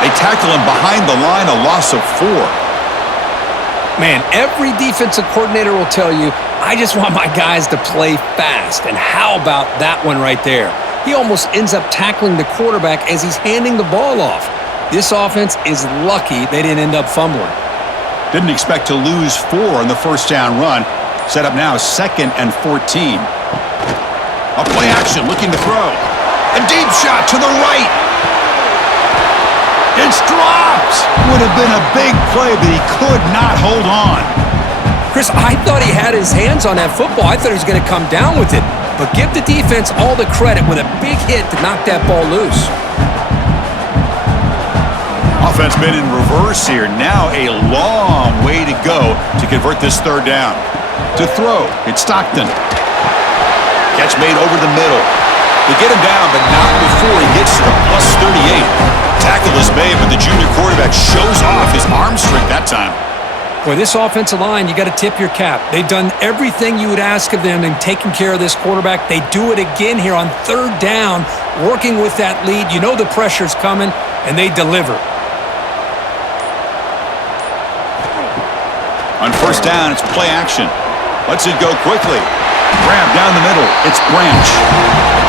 They tackle him behind the line, a loss of 4. Man, every defensive coordinator will tell you, I just want my guys to play fast. And how about that one right there? He almost ends up tackling the quarterback as he's handing the ball off. This offense is lucky they didn't end up fumbling. Didn't expect to lose 4 on the 1st down run. Set up now 2nd and 14. A play action looking to throw. A deep shot to the right. It's dropped. Would have been a big play, but he could not hold on. Chris, I thought he had his hands on that football. I thought he was going to come down with it. But give the defense all the credit with a big hit to knock that ball loose. Offense been in reverse here. Now a long way to go to convert this 3rd down. To throw, it's Stockton. Catch made over the middle. They get him down, but not before he gets to the plus 38. Tackle is made, but the junior quarterback shows off his arm strength that time. Boy, this offensive line, you got to tip your cap. They've done everything you would ask of them in taking care of this quarterback. They do it again here on 3rd down, working with that lead. You know the pressure's coming, and they deliver. On 1st down, it's play action. Lets it go quickly. Grab down the middle. It's Branch.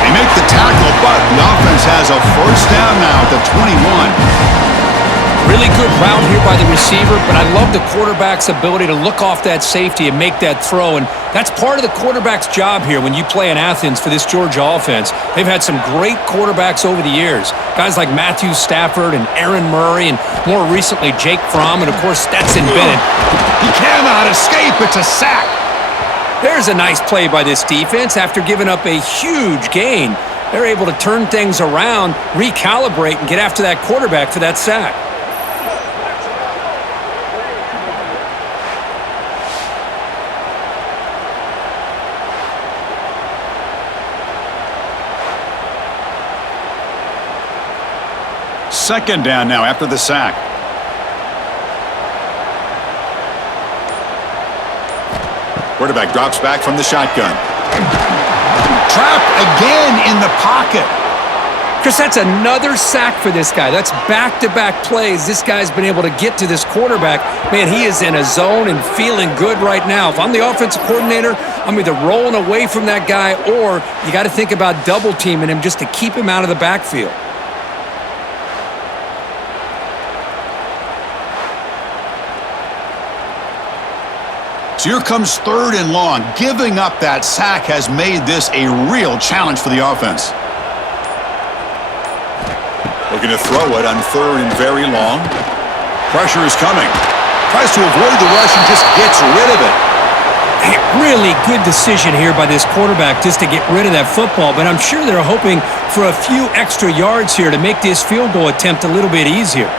They make the tackle, but the offense has a 1st down now at the 21. Really good route here by the receiver, but I love the quarterback's ability to look off that safety and make that throw, and that's part of the quarterback's job here when you play in Athens for this Georgia offense. They've had some great quarterbacks over the years, guys like Matthew Stafford and Aaron Murray, and more recently Jake Fromm, and of course Stetson Bennett. He cannot escape. It's a sack. There's a nice play by this defense. After giving up a huge gain, they're able to turn things around, recalibrate, and get after that quarterback for that sack. Second down now after the sack. Quarterback drops back from the shotgun. Trapped again in the pocket. Chris, that's another sack for this guy. That's back-to-back plays. This guy's been able to get to this quarterback. Man, he is in a zone and feeling good right now. If I'm the offensive coordinator, I'm either rolling away from that guy or you got to think about double-teaming him just to keep him out of the backfield. So here comes 3rd and long. Giving up that sack has made this a real challenge for the offense. Looking to throw it on 3rd and very long. Pressure is coming. Tries to avoid the rush and just gets rid of it. Hey, really good decision here by this quarterback just to get rid of that football, but I'm sure they're hoping for a few extra yards here to make this field goal attempt a little bit easier.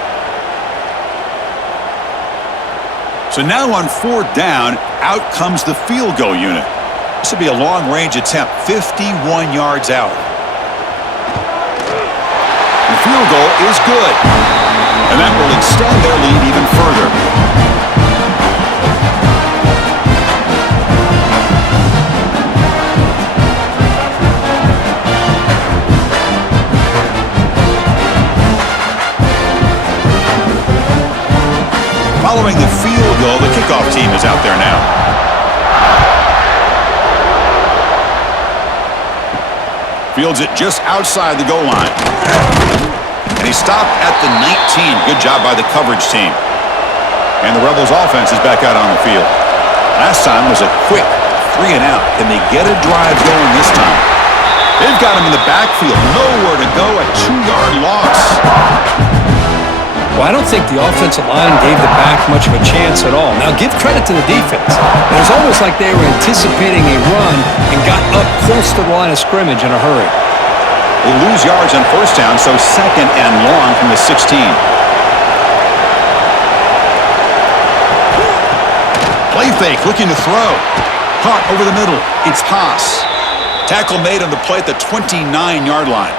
So now on 4th down, out comes the field goal unit. This will be a long-range attempt, 51 yards out. The field goal is good, and that will extend their lead even further. Following the field goal, the kickoff team is out there now. Fields it just outside the goal line. And he stopped at the 19. Good job by the coverage team. And the Rebels offense is back out on the field. Last time was a quick 3 and out. Can they get a drive going this time? They've got him in the backfield. Nowhere to go, a 2-yard loss. Well, I don't think the offensive line gave the back much of a chance at all. Now, give credit to the defense. It was almost like they were anticipating a run and got up close to the line of scrimmage in a hurry. They lose yards on first down, so 2nd and long from the 16. Play fake, looking to throw. Caught over the middle. It's Haas. Tackle made on the play at the 29-yard line.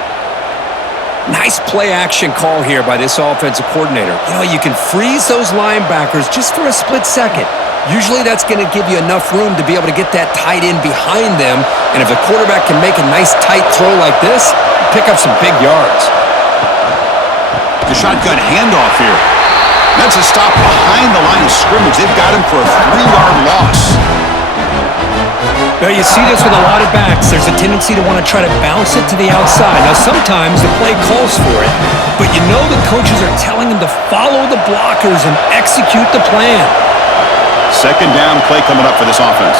Nice play action call here by this offensive coordinator. You know, you can freeze those linebackers just for a split second. Usually that's going to give you enough room to be able to get that tight end behind them. And if the quarterback can make a nice tight throw like this, pick up some big yards. The shotgun handoff here. That's a stop behind the line of scrimmage. They've got him for a 3-yard loss. Well, you see this with a lot of backs. There's a tendency to want to try to bounce it to the outside. Now, sometimes the play calls for it, but you know the coaches are telling them to follow the blockers and execute the plan. 2nd down play coming up for this offense.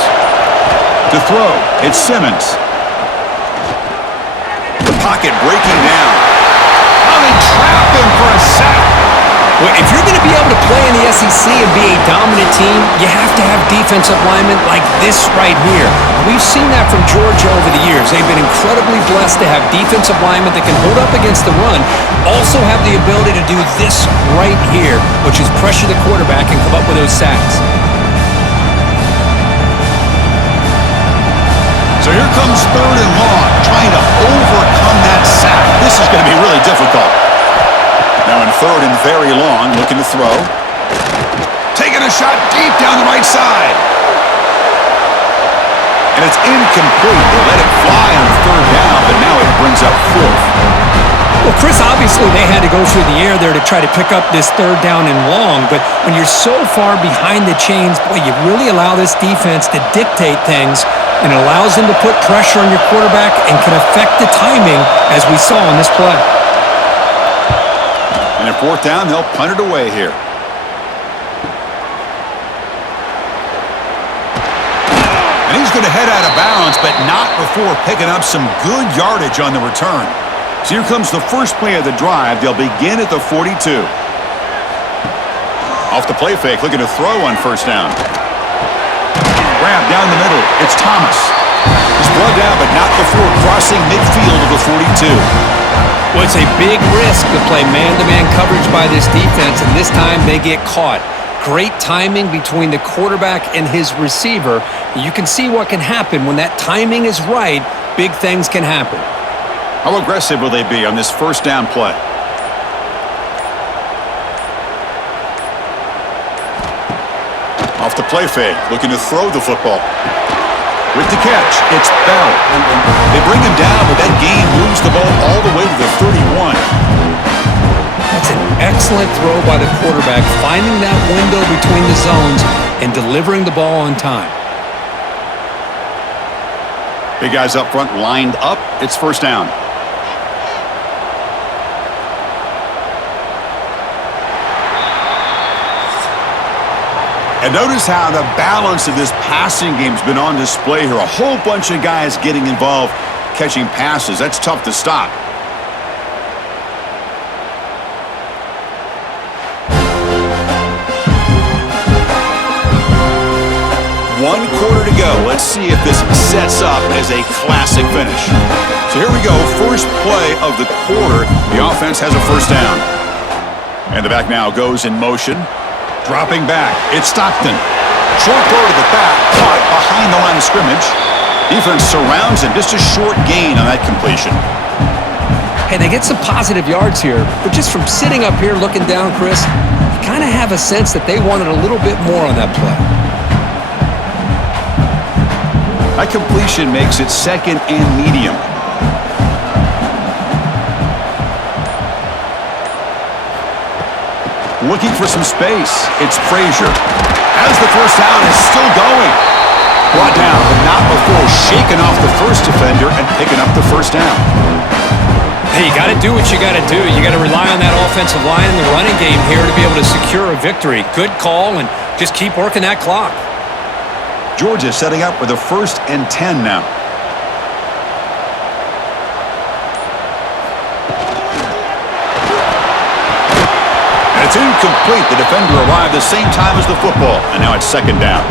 To throw, it's Simmons. The pocket breaking down. Oh, they trap him for a sack. Well, if you're going to be able to play in the SEC and be a dominant team, you have to have defensive linemen like this right here. We've seen that from Georgia over the years. They've been incredibly blessed to have defensive linemen that can hold up against the run, also have the ability to do this right here, which is pressure the quarterback and come up with those sacks. So here comes 3rd and long, trying to overcome that sack. This is going to be really difficult. Now in 3rd and very long, looking to throw. Taking a shot deep down the right side. And it's incomplete. They let it fly on 3rd down, but now it brings up 4th. Well, Chris, obviously they had to go through the air there to try to pick up this 3rd down and long, but when you're so far behind the chains, boy, you really allow this defense to dictate things, and it allows them to put pressure on your quarterback and can affect the timing, as we saw on this play. And at 4th down, they'll punt it away here. And he's going to head out of bounds, but not before picking up some good yardage on the return. So here comes the first play of the drive. They'll begin at the 42. Off the play fake, looking to throw on 1st down. Grab down the middle. It's Thomas. He's brought down, but not before crossing midfield of the 42. Well, it's a big risk to play man-to-man coverage by this defense, and this time they get caught. Great timing between the quarterback and his receiver. You can see what can happen when that timing is right. Big things can happen. How aggressive will they be on this 1st down play? Off the play fake, looking to throw the football. With the catch, it's Bell. They bring him down, but that gain moves the ball all the way to the 31. That's an excellent throw by the quarterback, finding that window between the zones and delivering the ball on time. Big guys up front lined up. It's 1st down. And notice how the balance of this passing game's been on display here. A whole bunch of guys getting involved, catching passes. That's tough to stop. One quarter to go. Let's see if this sets up as a classic finish. So here we go. First play of the quarter. The offense has a 1st down. And the back now goes in motion. Dropping back, it's Stockton. Short throw to the back, caught behind the line of scrimmage. Defense surrounds him, just a short gain on that completion. Hey, they get some positive yards here, but just from sitting up here looking down, Chris, you kind of have a sense that they wanted a little bit more on that play. That completion makes it 2nd and medium. Looking for some space. It's Frazier. As the 1st down is still going. Brought down, but not before shaking off the first defender and picking up the 1st down. Hey, you got to do what you got to do. You got to rely on that offensive line and the running game here to be able to secure a victory. Good call, and just keep working that clock. Georgia setting up with a 1st and 10 now. It's incomplete. The defender arrived the same time as the football, and now it's second down.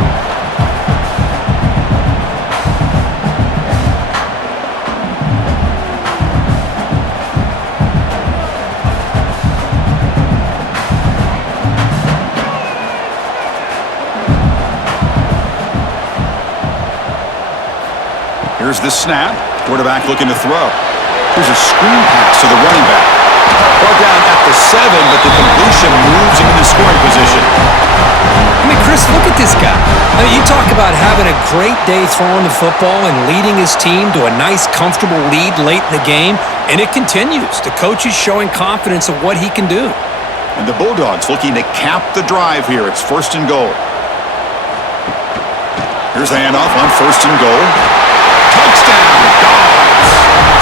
Here's the snap. Quarterback looking to throw. Here's a screen pass to the running back. Brought down at the 7, but the completion moves him into scoring position. I mean, Chris, look at this guy. I mean, you talk about having a great day throwing the football and leading his team to a nice, comfortable lead late in the game, and it continues. The coach is showing confidence of what he can do. And the Bulldogs looking to cap the drive here. It's first and goal. Here's the handoff on first and goal. Touchdown, Dogs!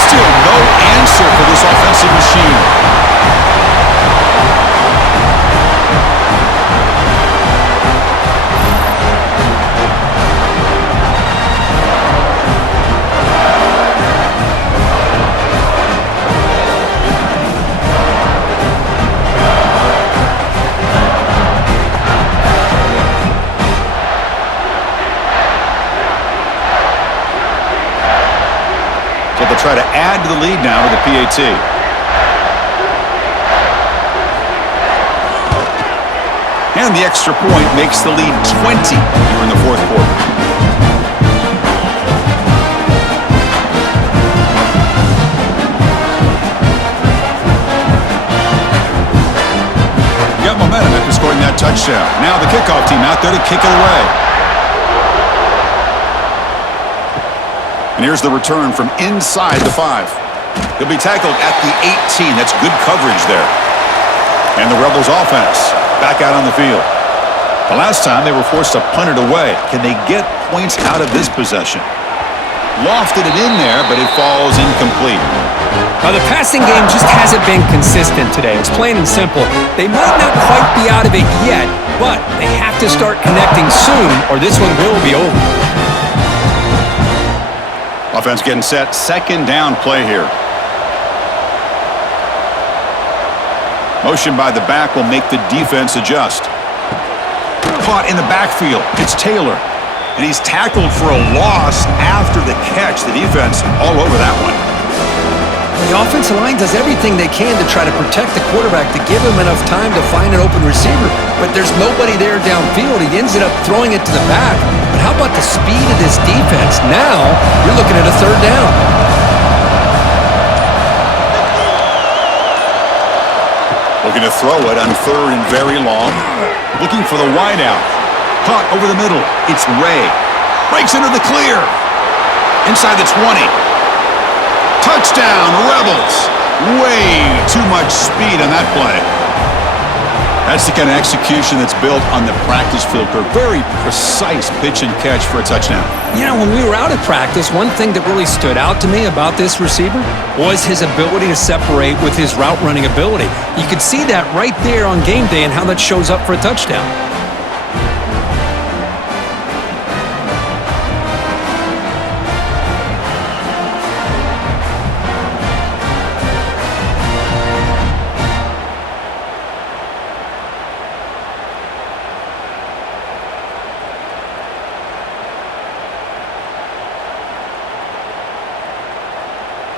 Still no answer for this offensive machine. Try to add to the lead now with the PAT. And the extra point makes the lead 20 here in the fourth quarter. Got momentum after scoring that touchdown. Now the kickoff team out there to kick it away. And here's the return from inside the 5. He'll be tackled at the 18. That's good coverage there. And the Rebels offense back out on the field. The last time they were forced to punt it away. Can they get points out of this possession? Lofted it in there, but it falls incomplete. Now, the passing game just hasn't been consistent today. It's plain and simple. They might not quite be out of it yet, but they have to start connecting soon or this one will be over. Offense getting set. Second down play here. Motion by the back will make the defense adjust. Caught in the backfield. It's Taylor. And he's tackled for a loss after the catch. The defense all over that one. The offensive line does everything they can to try to protect the quarterback to give him enough time to find an open receiver, but there's nobody there downfield. He ends up throwing it to the back. But how about the speed of this defense? Now you're looking at a third down. Looking to throw it on third and very long. Looking for the wideout. Caught over the middle. It's Ray. Breaks into the clear. Inside the 20. Touchdown, Rebels. Way too much speed on that play. That's the kind of execution that's built on the practice field for a very precise pitch and catch for a touchdown. You know, when we were out at practice, one thing that really stood out to me about this receiver was his ability to separate with his route running ability. You could see that right there on game day and how that shows up for a touchdown.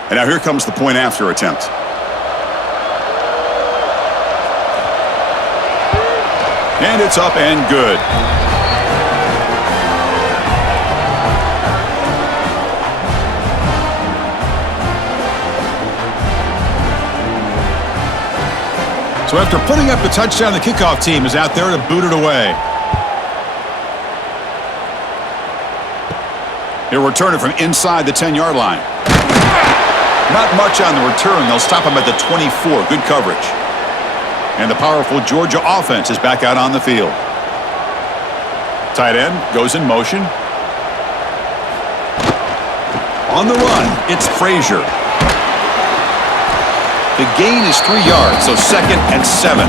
And now here comes the point after attempt. And it's up and good. So after putting up the touchdown, the kickoff team is out there to boot it away. He'll return it from inside the 10-yard line. Not much on the return. They'll stop him at the 24. Good coverage. And the powerful Georgia offense is back out on the field. Tight end goes in motion. On the run, it's Frazier. The gain is 3 yards, so 2nd and 7.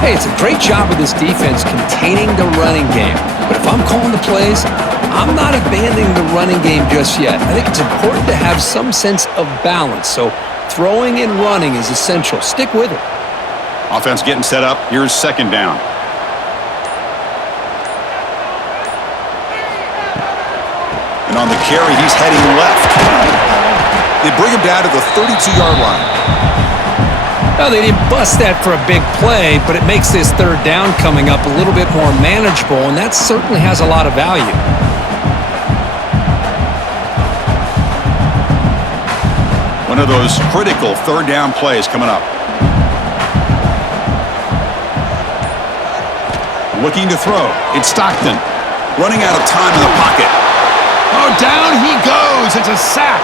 Hey, it's a great job of this defense containing the running game. But if I'm calling the plays, I'm not abandoning the running game just yet. I think it's important to have some sense of balance. So throwing and running is essential. Stick with it. Offense getting set up. Here's second down. And on the carry, he's heading left. They bring him down to the 32-yard line. Well, they didn't bust that for a big play, but it makes this third down coming up a little bit more manageable, and that certainly has a lot of value. One of those critical third down plays coming up. Looking to throw. It's Stockton. Running out of time in the pocket. Oh, down he goes. It's a sack.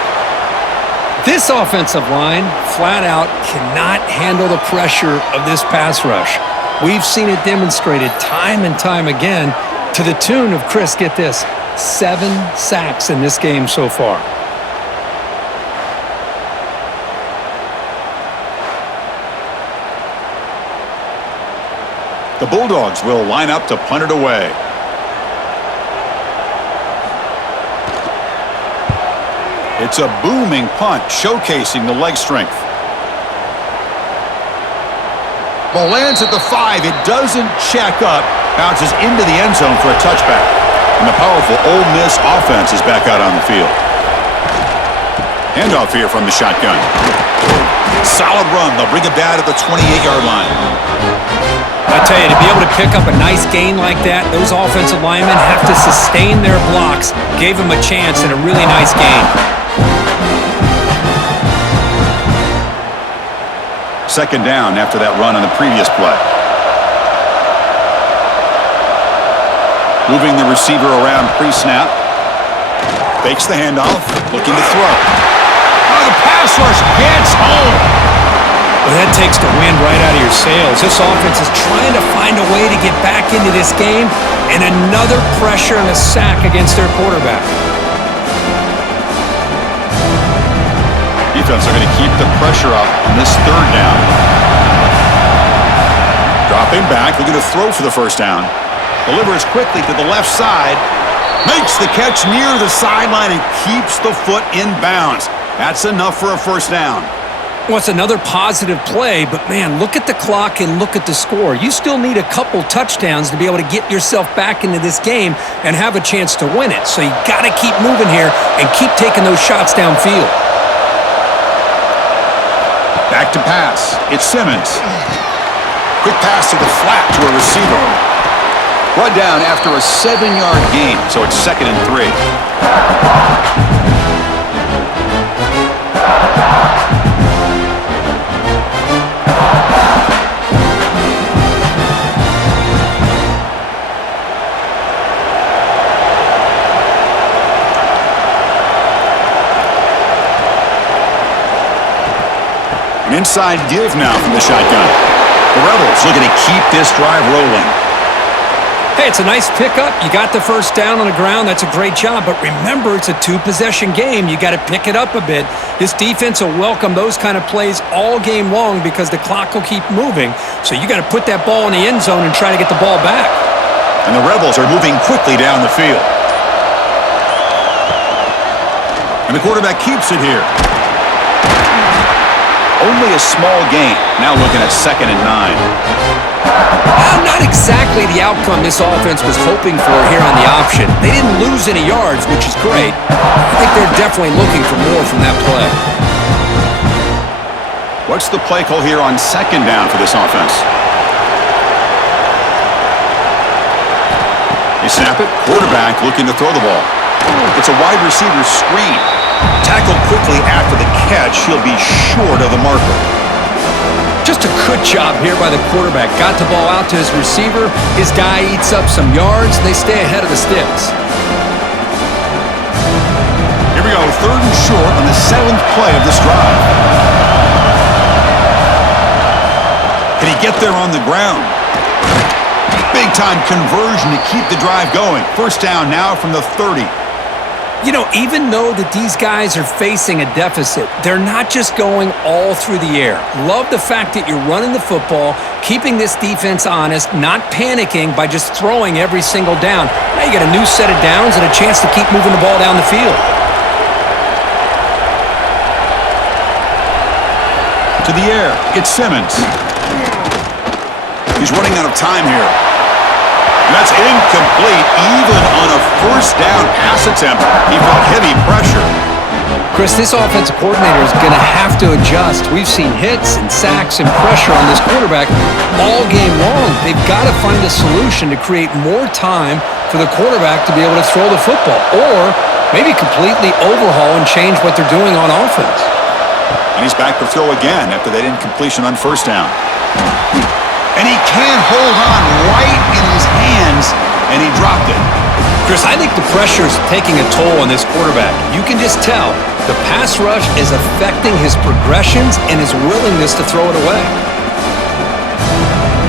This offensive line, flat out, cannot handle the pressure of this pass rush. We've seen it demonstrated time and time again to the tune of, Chris, get this, 7 sacks in this game so far. The Bulldogs will line up to punt it away. It's a booming punt, showcasing the leg strength. Ball lands at the 5. It doesn't check up. Bounces into the end zone for a touchback. And the powerful Ole Miss offense is back out on the field. Handoff here from the shotgun. Solid run. They'll bring it down at the 28-yard line. I tell you, to be able to pick up a nice gain like that, those offensive linemen have to sustain their blocks. Gave them a chance and a really nice gain. Second down after that run on the previous play. Moving the receiver around pre-snap. Fakes the handoff, looking to throw. Oh, the pass rush gets home. Well, that takes the wind right out of your sails. This offense is trying to find a way to get back into this game, and another pressure and a sack against their quarterback. Defense are going to keep the pressure up on this third down. Dropping back, looking to throw for the first down. Delivers quickly to the left side. Makes the catch near the sideline and keeps the foot in bounds. That's enough for a first down. Well, it's another positive play, but man, look at the clock and look at the score. You still need a couple touchdowns to be able to get yourself back into this game and have a chance to win it. So you got to keep moving here and keep taking those shots downfield. Back to pass. It's Simmons. Quick pass to the flat to a receiver. Brought down after a 7-yard gain, so it's 2nd and 3. An inside give now from the shotgun. The Rebels looking to keep this drive rolling. Hey, it's a nice pickup. You got the first down on the ground. That's a great job. But remember, it's a 2-possession game. You got to pick it up a bit. This defense will welcome those kind of plays all game long because the clock will keep moving. So you got to put that ball in the end zone and try to get the ball back. And the Rebels are moving quickly down the field. And the quarterback keeps it here. Only a small gain. Now looking at 2nd and 9. Well, not exactly the outcome this offense was hoping for here on the option. They didn't lose any yards, which is great. I think they're definitely looking for more from that play. What's the play call here on 2nd down for this offense? They snap it. Quarterback looking to throw the ball. It's a wide receiver screen. Tackled quickly after the catch. He'll be short of the marker. Just a good job here by the quarterback. Got the ball out to his receiver. His guy eats up some yards. They stay ahead of the sticks. Here we go. 3rd and short on the 7th play of this drive. Can he get there on the ground? Big-time conversion to keep the drive going. First down now from the 30. You know, even though that these guys are facing a deficit, they're not just going all through the air. Love the fact that you're running the football, keeping this defense honest, not panicking by just throwing every single down. Now you got a new set of downs and a chance to keep moving the ball down the field. To the air, it's Simmons. He's running out of time here. And that's incomplete. Even on a first down pass attempt, he felt heavy pressure. Chris, this offensive coordinator is going to have to adjust. We've seen hits and sacks and pressure on this quarterback all game long. They've got to find a solution to create more time for the quarterback to be able to throw the football, or maybe completely overhaul and change what they're doing on offense. And he's back to throw again after that incompletion on first down. And he can't hold on right in his hands, and he dropped it. Chris, I think the pressure is taking a toll on this quarterback. You can just tell the pass rush is affecting his progressions and his willingness to throw it away.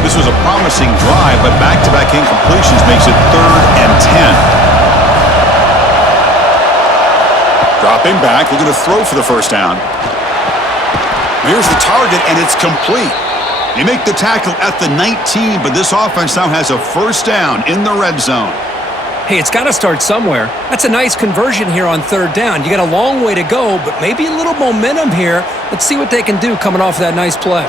This was a promising drive, but back-to-back incompletions makes it 3rd and 10. Dropping back, looking to throw for the first down. Here's the target, and it's complete. They make the tackle at the 19, but this offense now has a first down in the red zone. Hey, it's got to start somewhere. That's a nice conversion here on 3rd down. You got a long way to go, but maybe a little momentum here. Let's see what they can do coming off that nice play.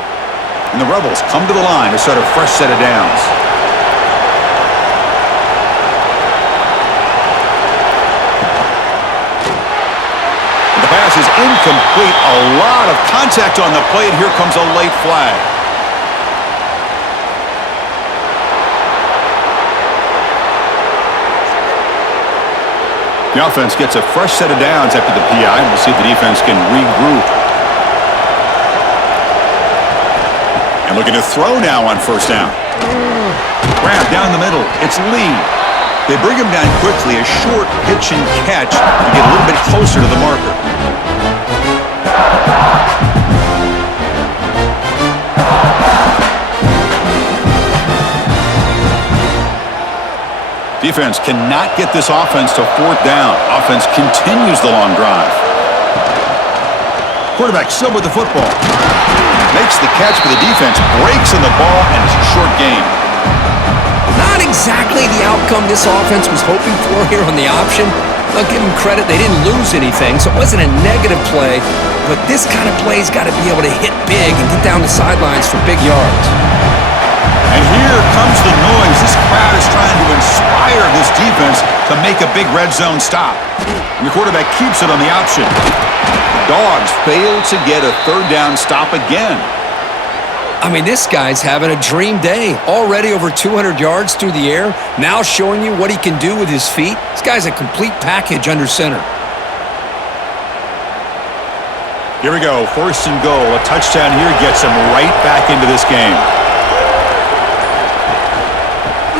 And the Rebels come to the line to start a fresh set of downs. And the pass is incomplete. A lot of contact on the play, and here comes a late flag. The offense gets a fresh set of downs after the PI, and we'll see if the defense can regroup. And looking to throw now on first down. Grab down the middle. It's Lee. They bring him down quickly, a short pitch and catch to get a little bit closer to the marker. Defense cannot get this offense to 4th down. Offense continues the long drive. Quarterback still with the football. Makes the catch, but the defense breaks in the ball, and it's a short game. Not exactly the outcome this offense was hoping for here on the option. I'll give them credit. They didn't lose anything, so it wasn't a negative play. But this kind of play's got to be able to hit big and get down the sidelines for big yards. And here comes the noise. This crowd is trying to inspire this defense to make a big red zone stop. And the quarterback keeps it on the option. The Dogs fail to get a 3rd down stop again. I mean, this guy's having a dream day. Already over 200 yards through the air. Now showing you what he can do with his feet. This guy's a complete package under center. Here we go. 1st and goal. A touchdown here gets him right back into this game.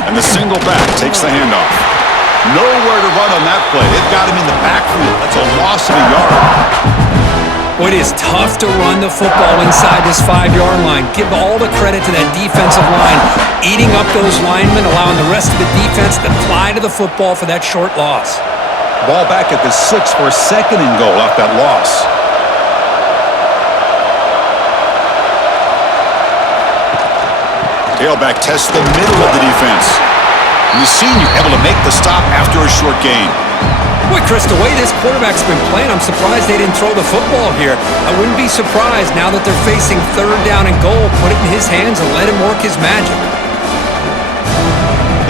And the single back takes the handoff. Nowhere to run on that play. They've got him in the backfield. That's a loss of a yard. Well, it is tough to run the football inside this 5-yard line. Give all the credit to that defensive line, eating up those linemen, allowing the rest of the defense to fly to the football for that short loss. Ball back at the 6 for a 2nd and goal off that loss. Tailback tests the middle of the defense. And the senior able to make the stop after a short gain. Boy, Chris, the way this quarterback's been playing, I'm surprised they didn't throw the football here. I wouldn't be surprised now that they're facing 3rd down and goal. Put it in his hands and let him work his magic.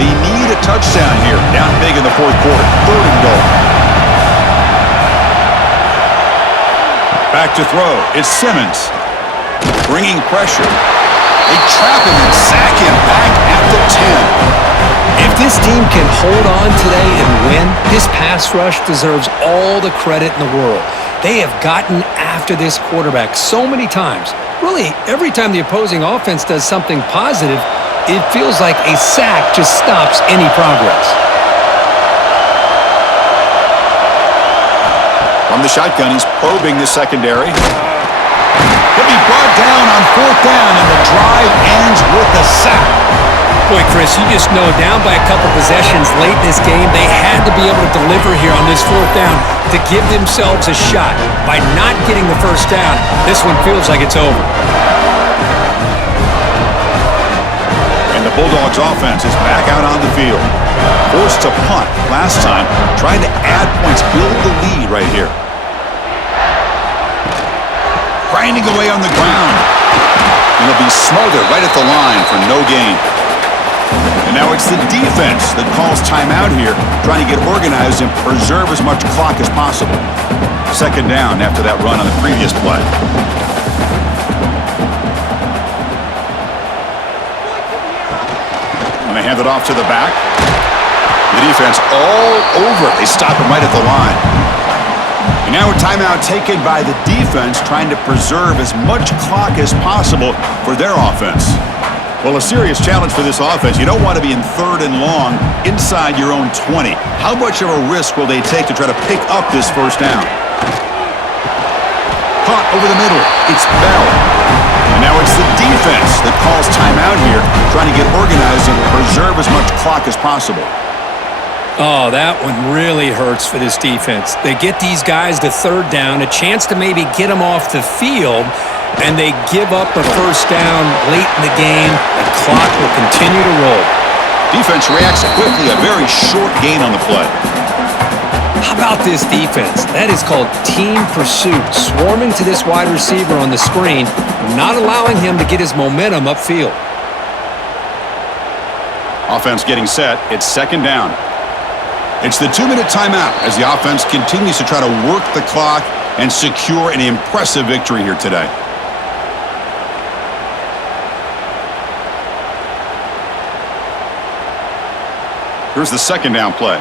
They need a touchdown here. Down big in the 4th quarter. 3rd and goal. Back to throw. It's Simmons. Bringing pressure. They trap him and sack him back at the 10. If this team can hold on today and win, this pass rush deserves all the credit in the world. They have gotten after this quarterback so many times. Really, every time the opposing offense does something positive, it feels like a sack just stops any progress. From the shotgun, he's probing the secondary. He'll be brought down on 4th down, and the drive ends with a sack. Boy, Chris, you just know down by a couple possessions late in this game, they had to be able to deliver here on this 4th down to give themselves a shot. By not getting the first down, this one feels like it's over. And the Bulldogs offense is back out on the field. Forced to punt last time, trying to add points, build the lead right here. Grinding away on the ground. And he'll be smothered right at the line for no gain. And now it's the defense that calls timeout here, trying to get organized and preserve as much clock as possible. Second down after that run on the previous play. And they hand it off to the back. The defense all over. They stop him right at the line. And now a timeout taken by the defense, trying to preserve as much clock as possible for their offense. Well, a serious challenge for this offense. You don't want to be in 3rd and long inside your own 20. How much of a risk will they take to try to pick up this first down? Caught over the middle. It's Bell. And now it's the defense that calls timeout here, trying to get organized and preserve as much clock as possible. Oh, that one really hurts for this defense. They get these guys to 3rd down, a chance to maybe get them off the field, and they give up a first down late in the game. The clock will continue to roll. Defense reacts quickly, a very short gain on the play. How about this defense? That is called team pursuit, swarming to this wide receiver on the screen, not allowing him to get his momentum upfield. Offense getting set. It's second down. It's the 2-minute timeout as the offense continues to try to work the clock and secure an impressive victory here today. Here's the second down play.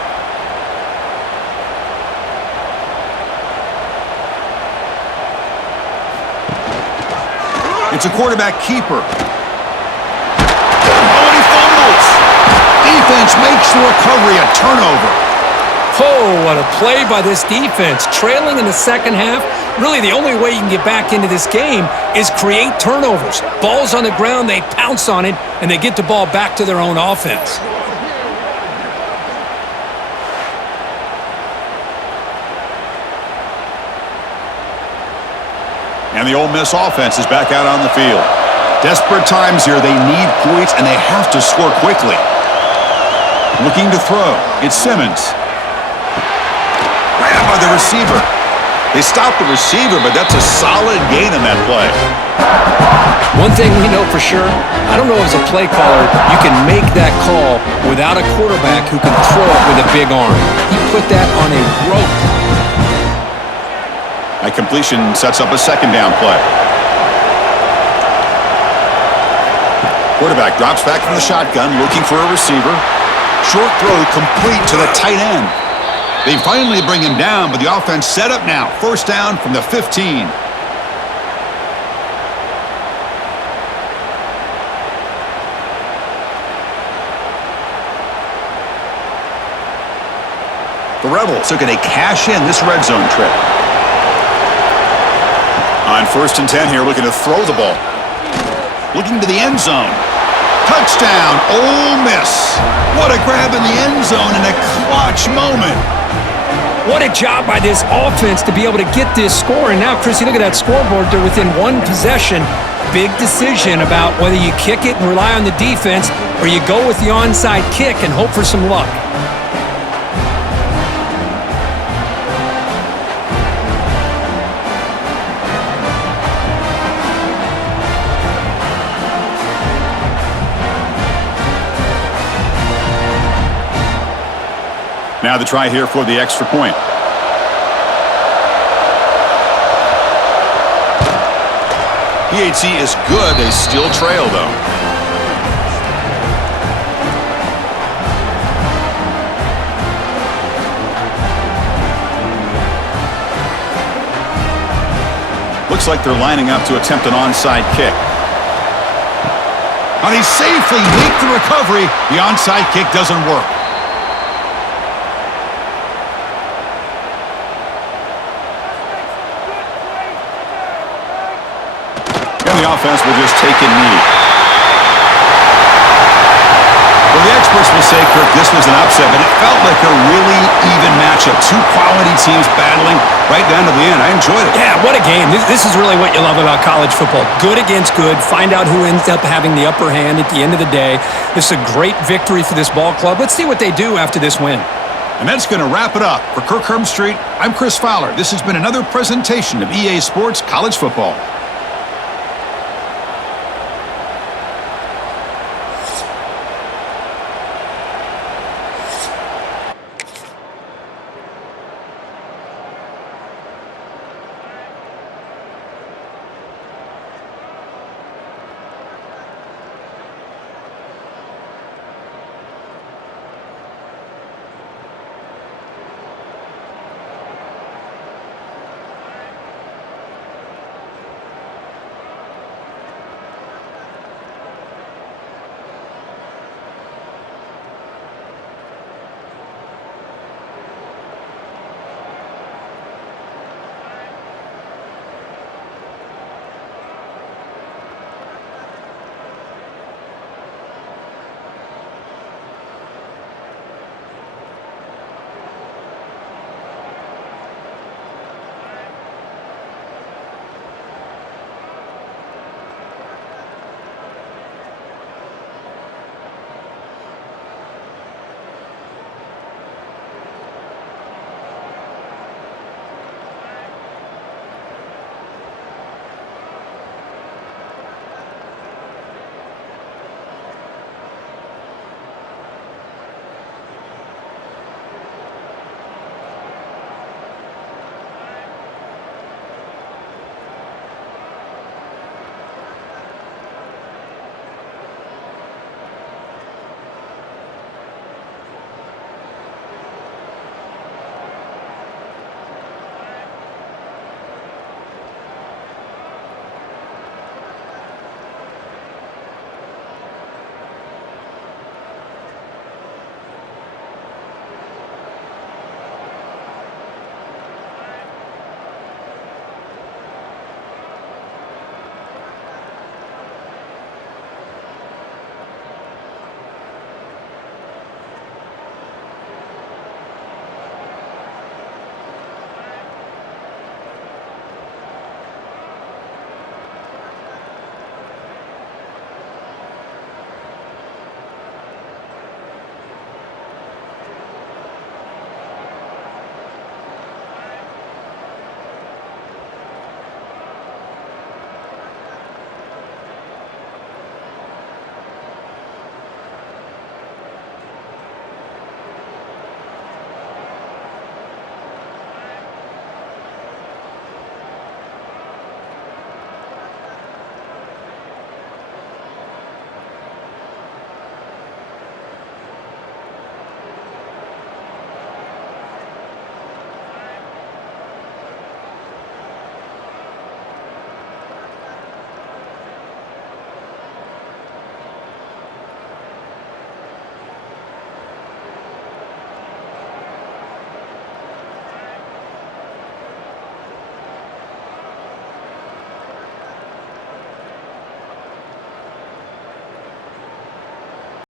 It's a quarterback keeper. Oh, and he fumbles. Defense makes the recovery a turnover. Oh, what a play by this defense. Trailing in the second half, really the only way you can get back into this game is create turnovers. Ball's on the ground, they pounce on it, and they get the ball back to their own offense. And the Ole Miss offense is back out on the field. Desperate times here. They need points, and they have to score quickly. Looking to throw. It's Simmons. Right by the receiver. They stopped the receiver, but that's a solid gain in that play. One thing we know for sure, I don't know as a play caller, you can make that call without a quarterback who can throw it with a big arm. He put that on a rope. That completion sets up a second down play. Quarterback drops back from the shotgun, looking for a receiver. Short throw complete to the tight end. They finally bring him down, but the offense set up now. First down from the 15. The Rebels are going to cash in this red zone trip. On 1st and 10 here, looking to throw the ball. Looking to the end zone. Touchdown, Ole Miss. What a grab in the end zone in a clutch moment. What a job by this offense to be able to get this score. And now, Chris, you look at that scoreboard. They're within one possession. Big decision about whether you kick it and rely on the defense or you go with the onside kick and hope for some luck. Now the try here for the extra point. PAT is good. They still trail, though. Looks like they're lining up to attempt an onside kick. And he safely make the recovery. The onside kick doesn't work. The offense will just take a knee. Well, the experts will say, Kirk, this was an upset, but it felt like a really even matchup. Two quality teams battling right down to the end. I enjoyed it. Yeah, what a game. This is really what you love about college football. Good against good. Find out who ends up having the upper hand at the end of the day. This is a great victory for this ball club. Let's see what they do after this win. And that's going to wrap it up. For Kirk Street, I'm Chris Fowler. This has been another presentation of EA Sports College Football.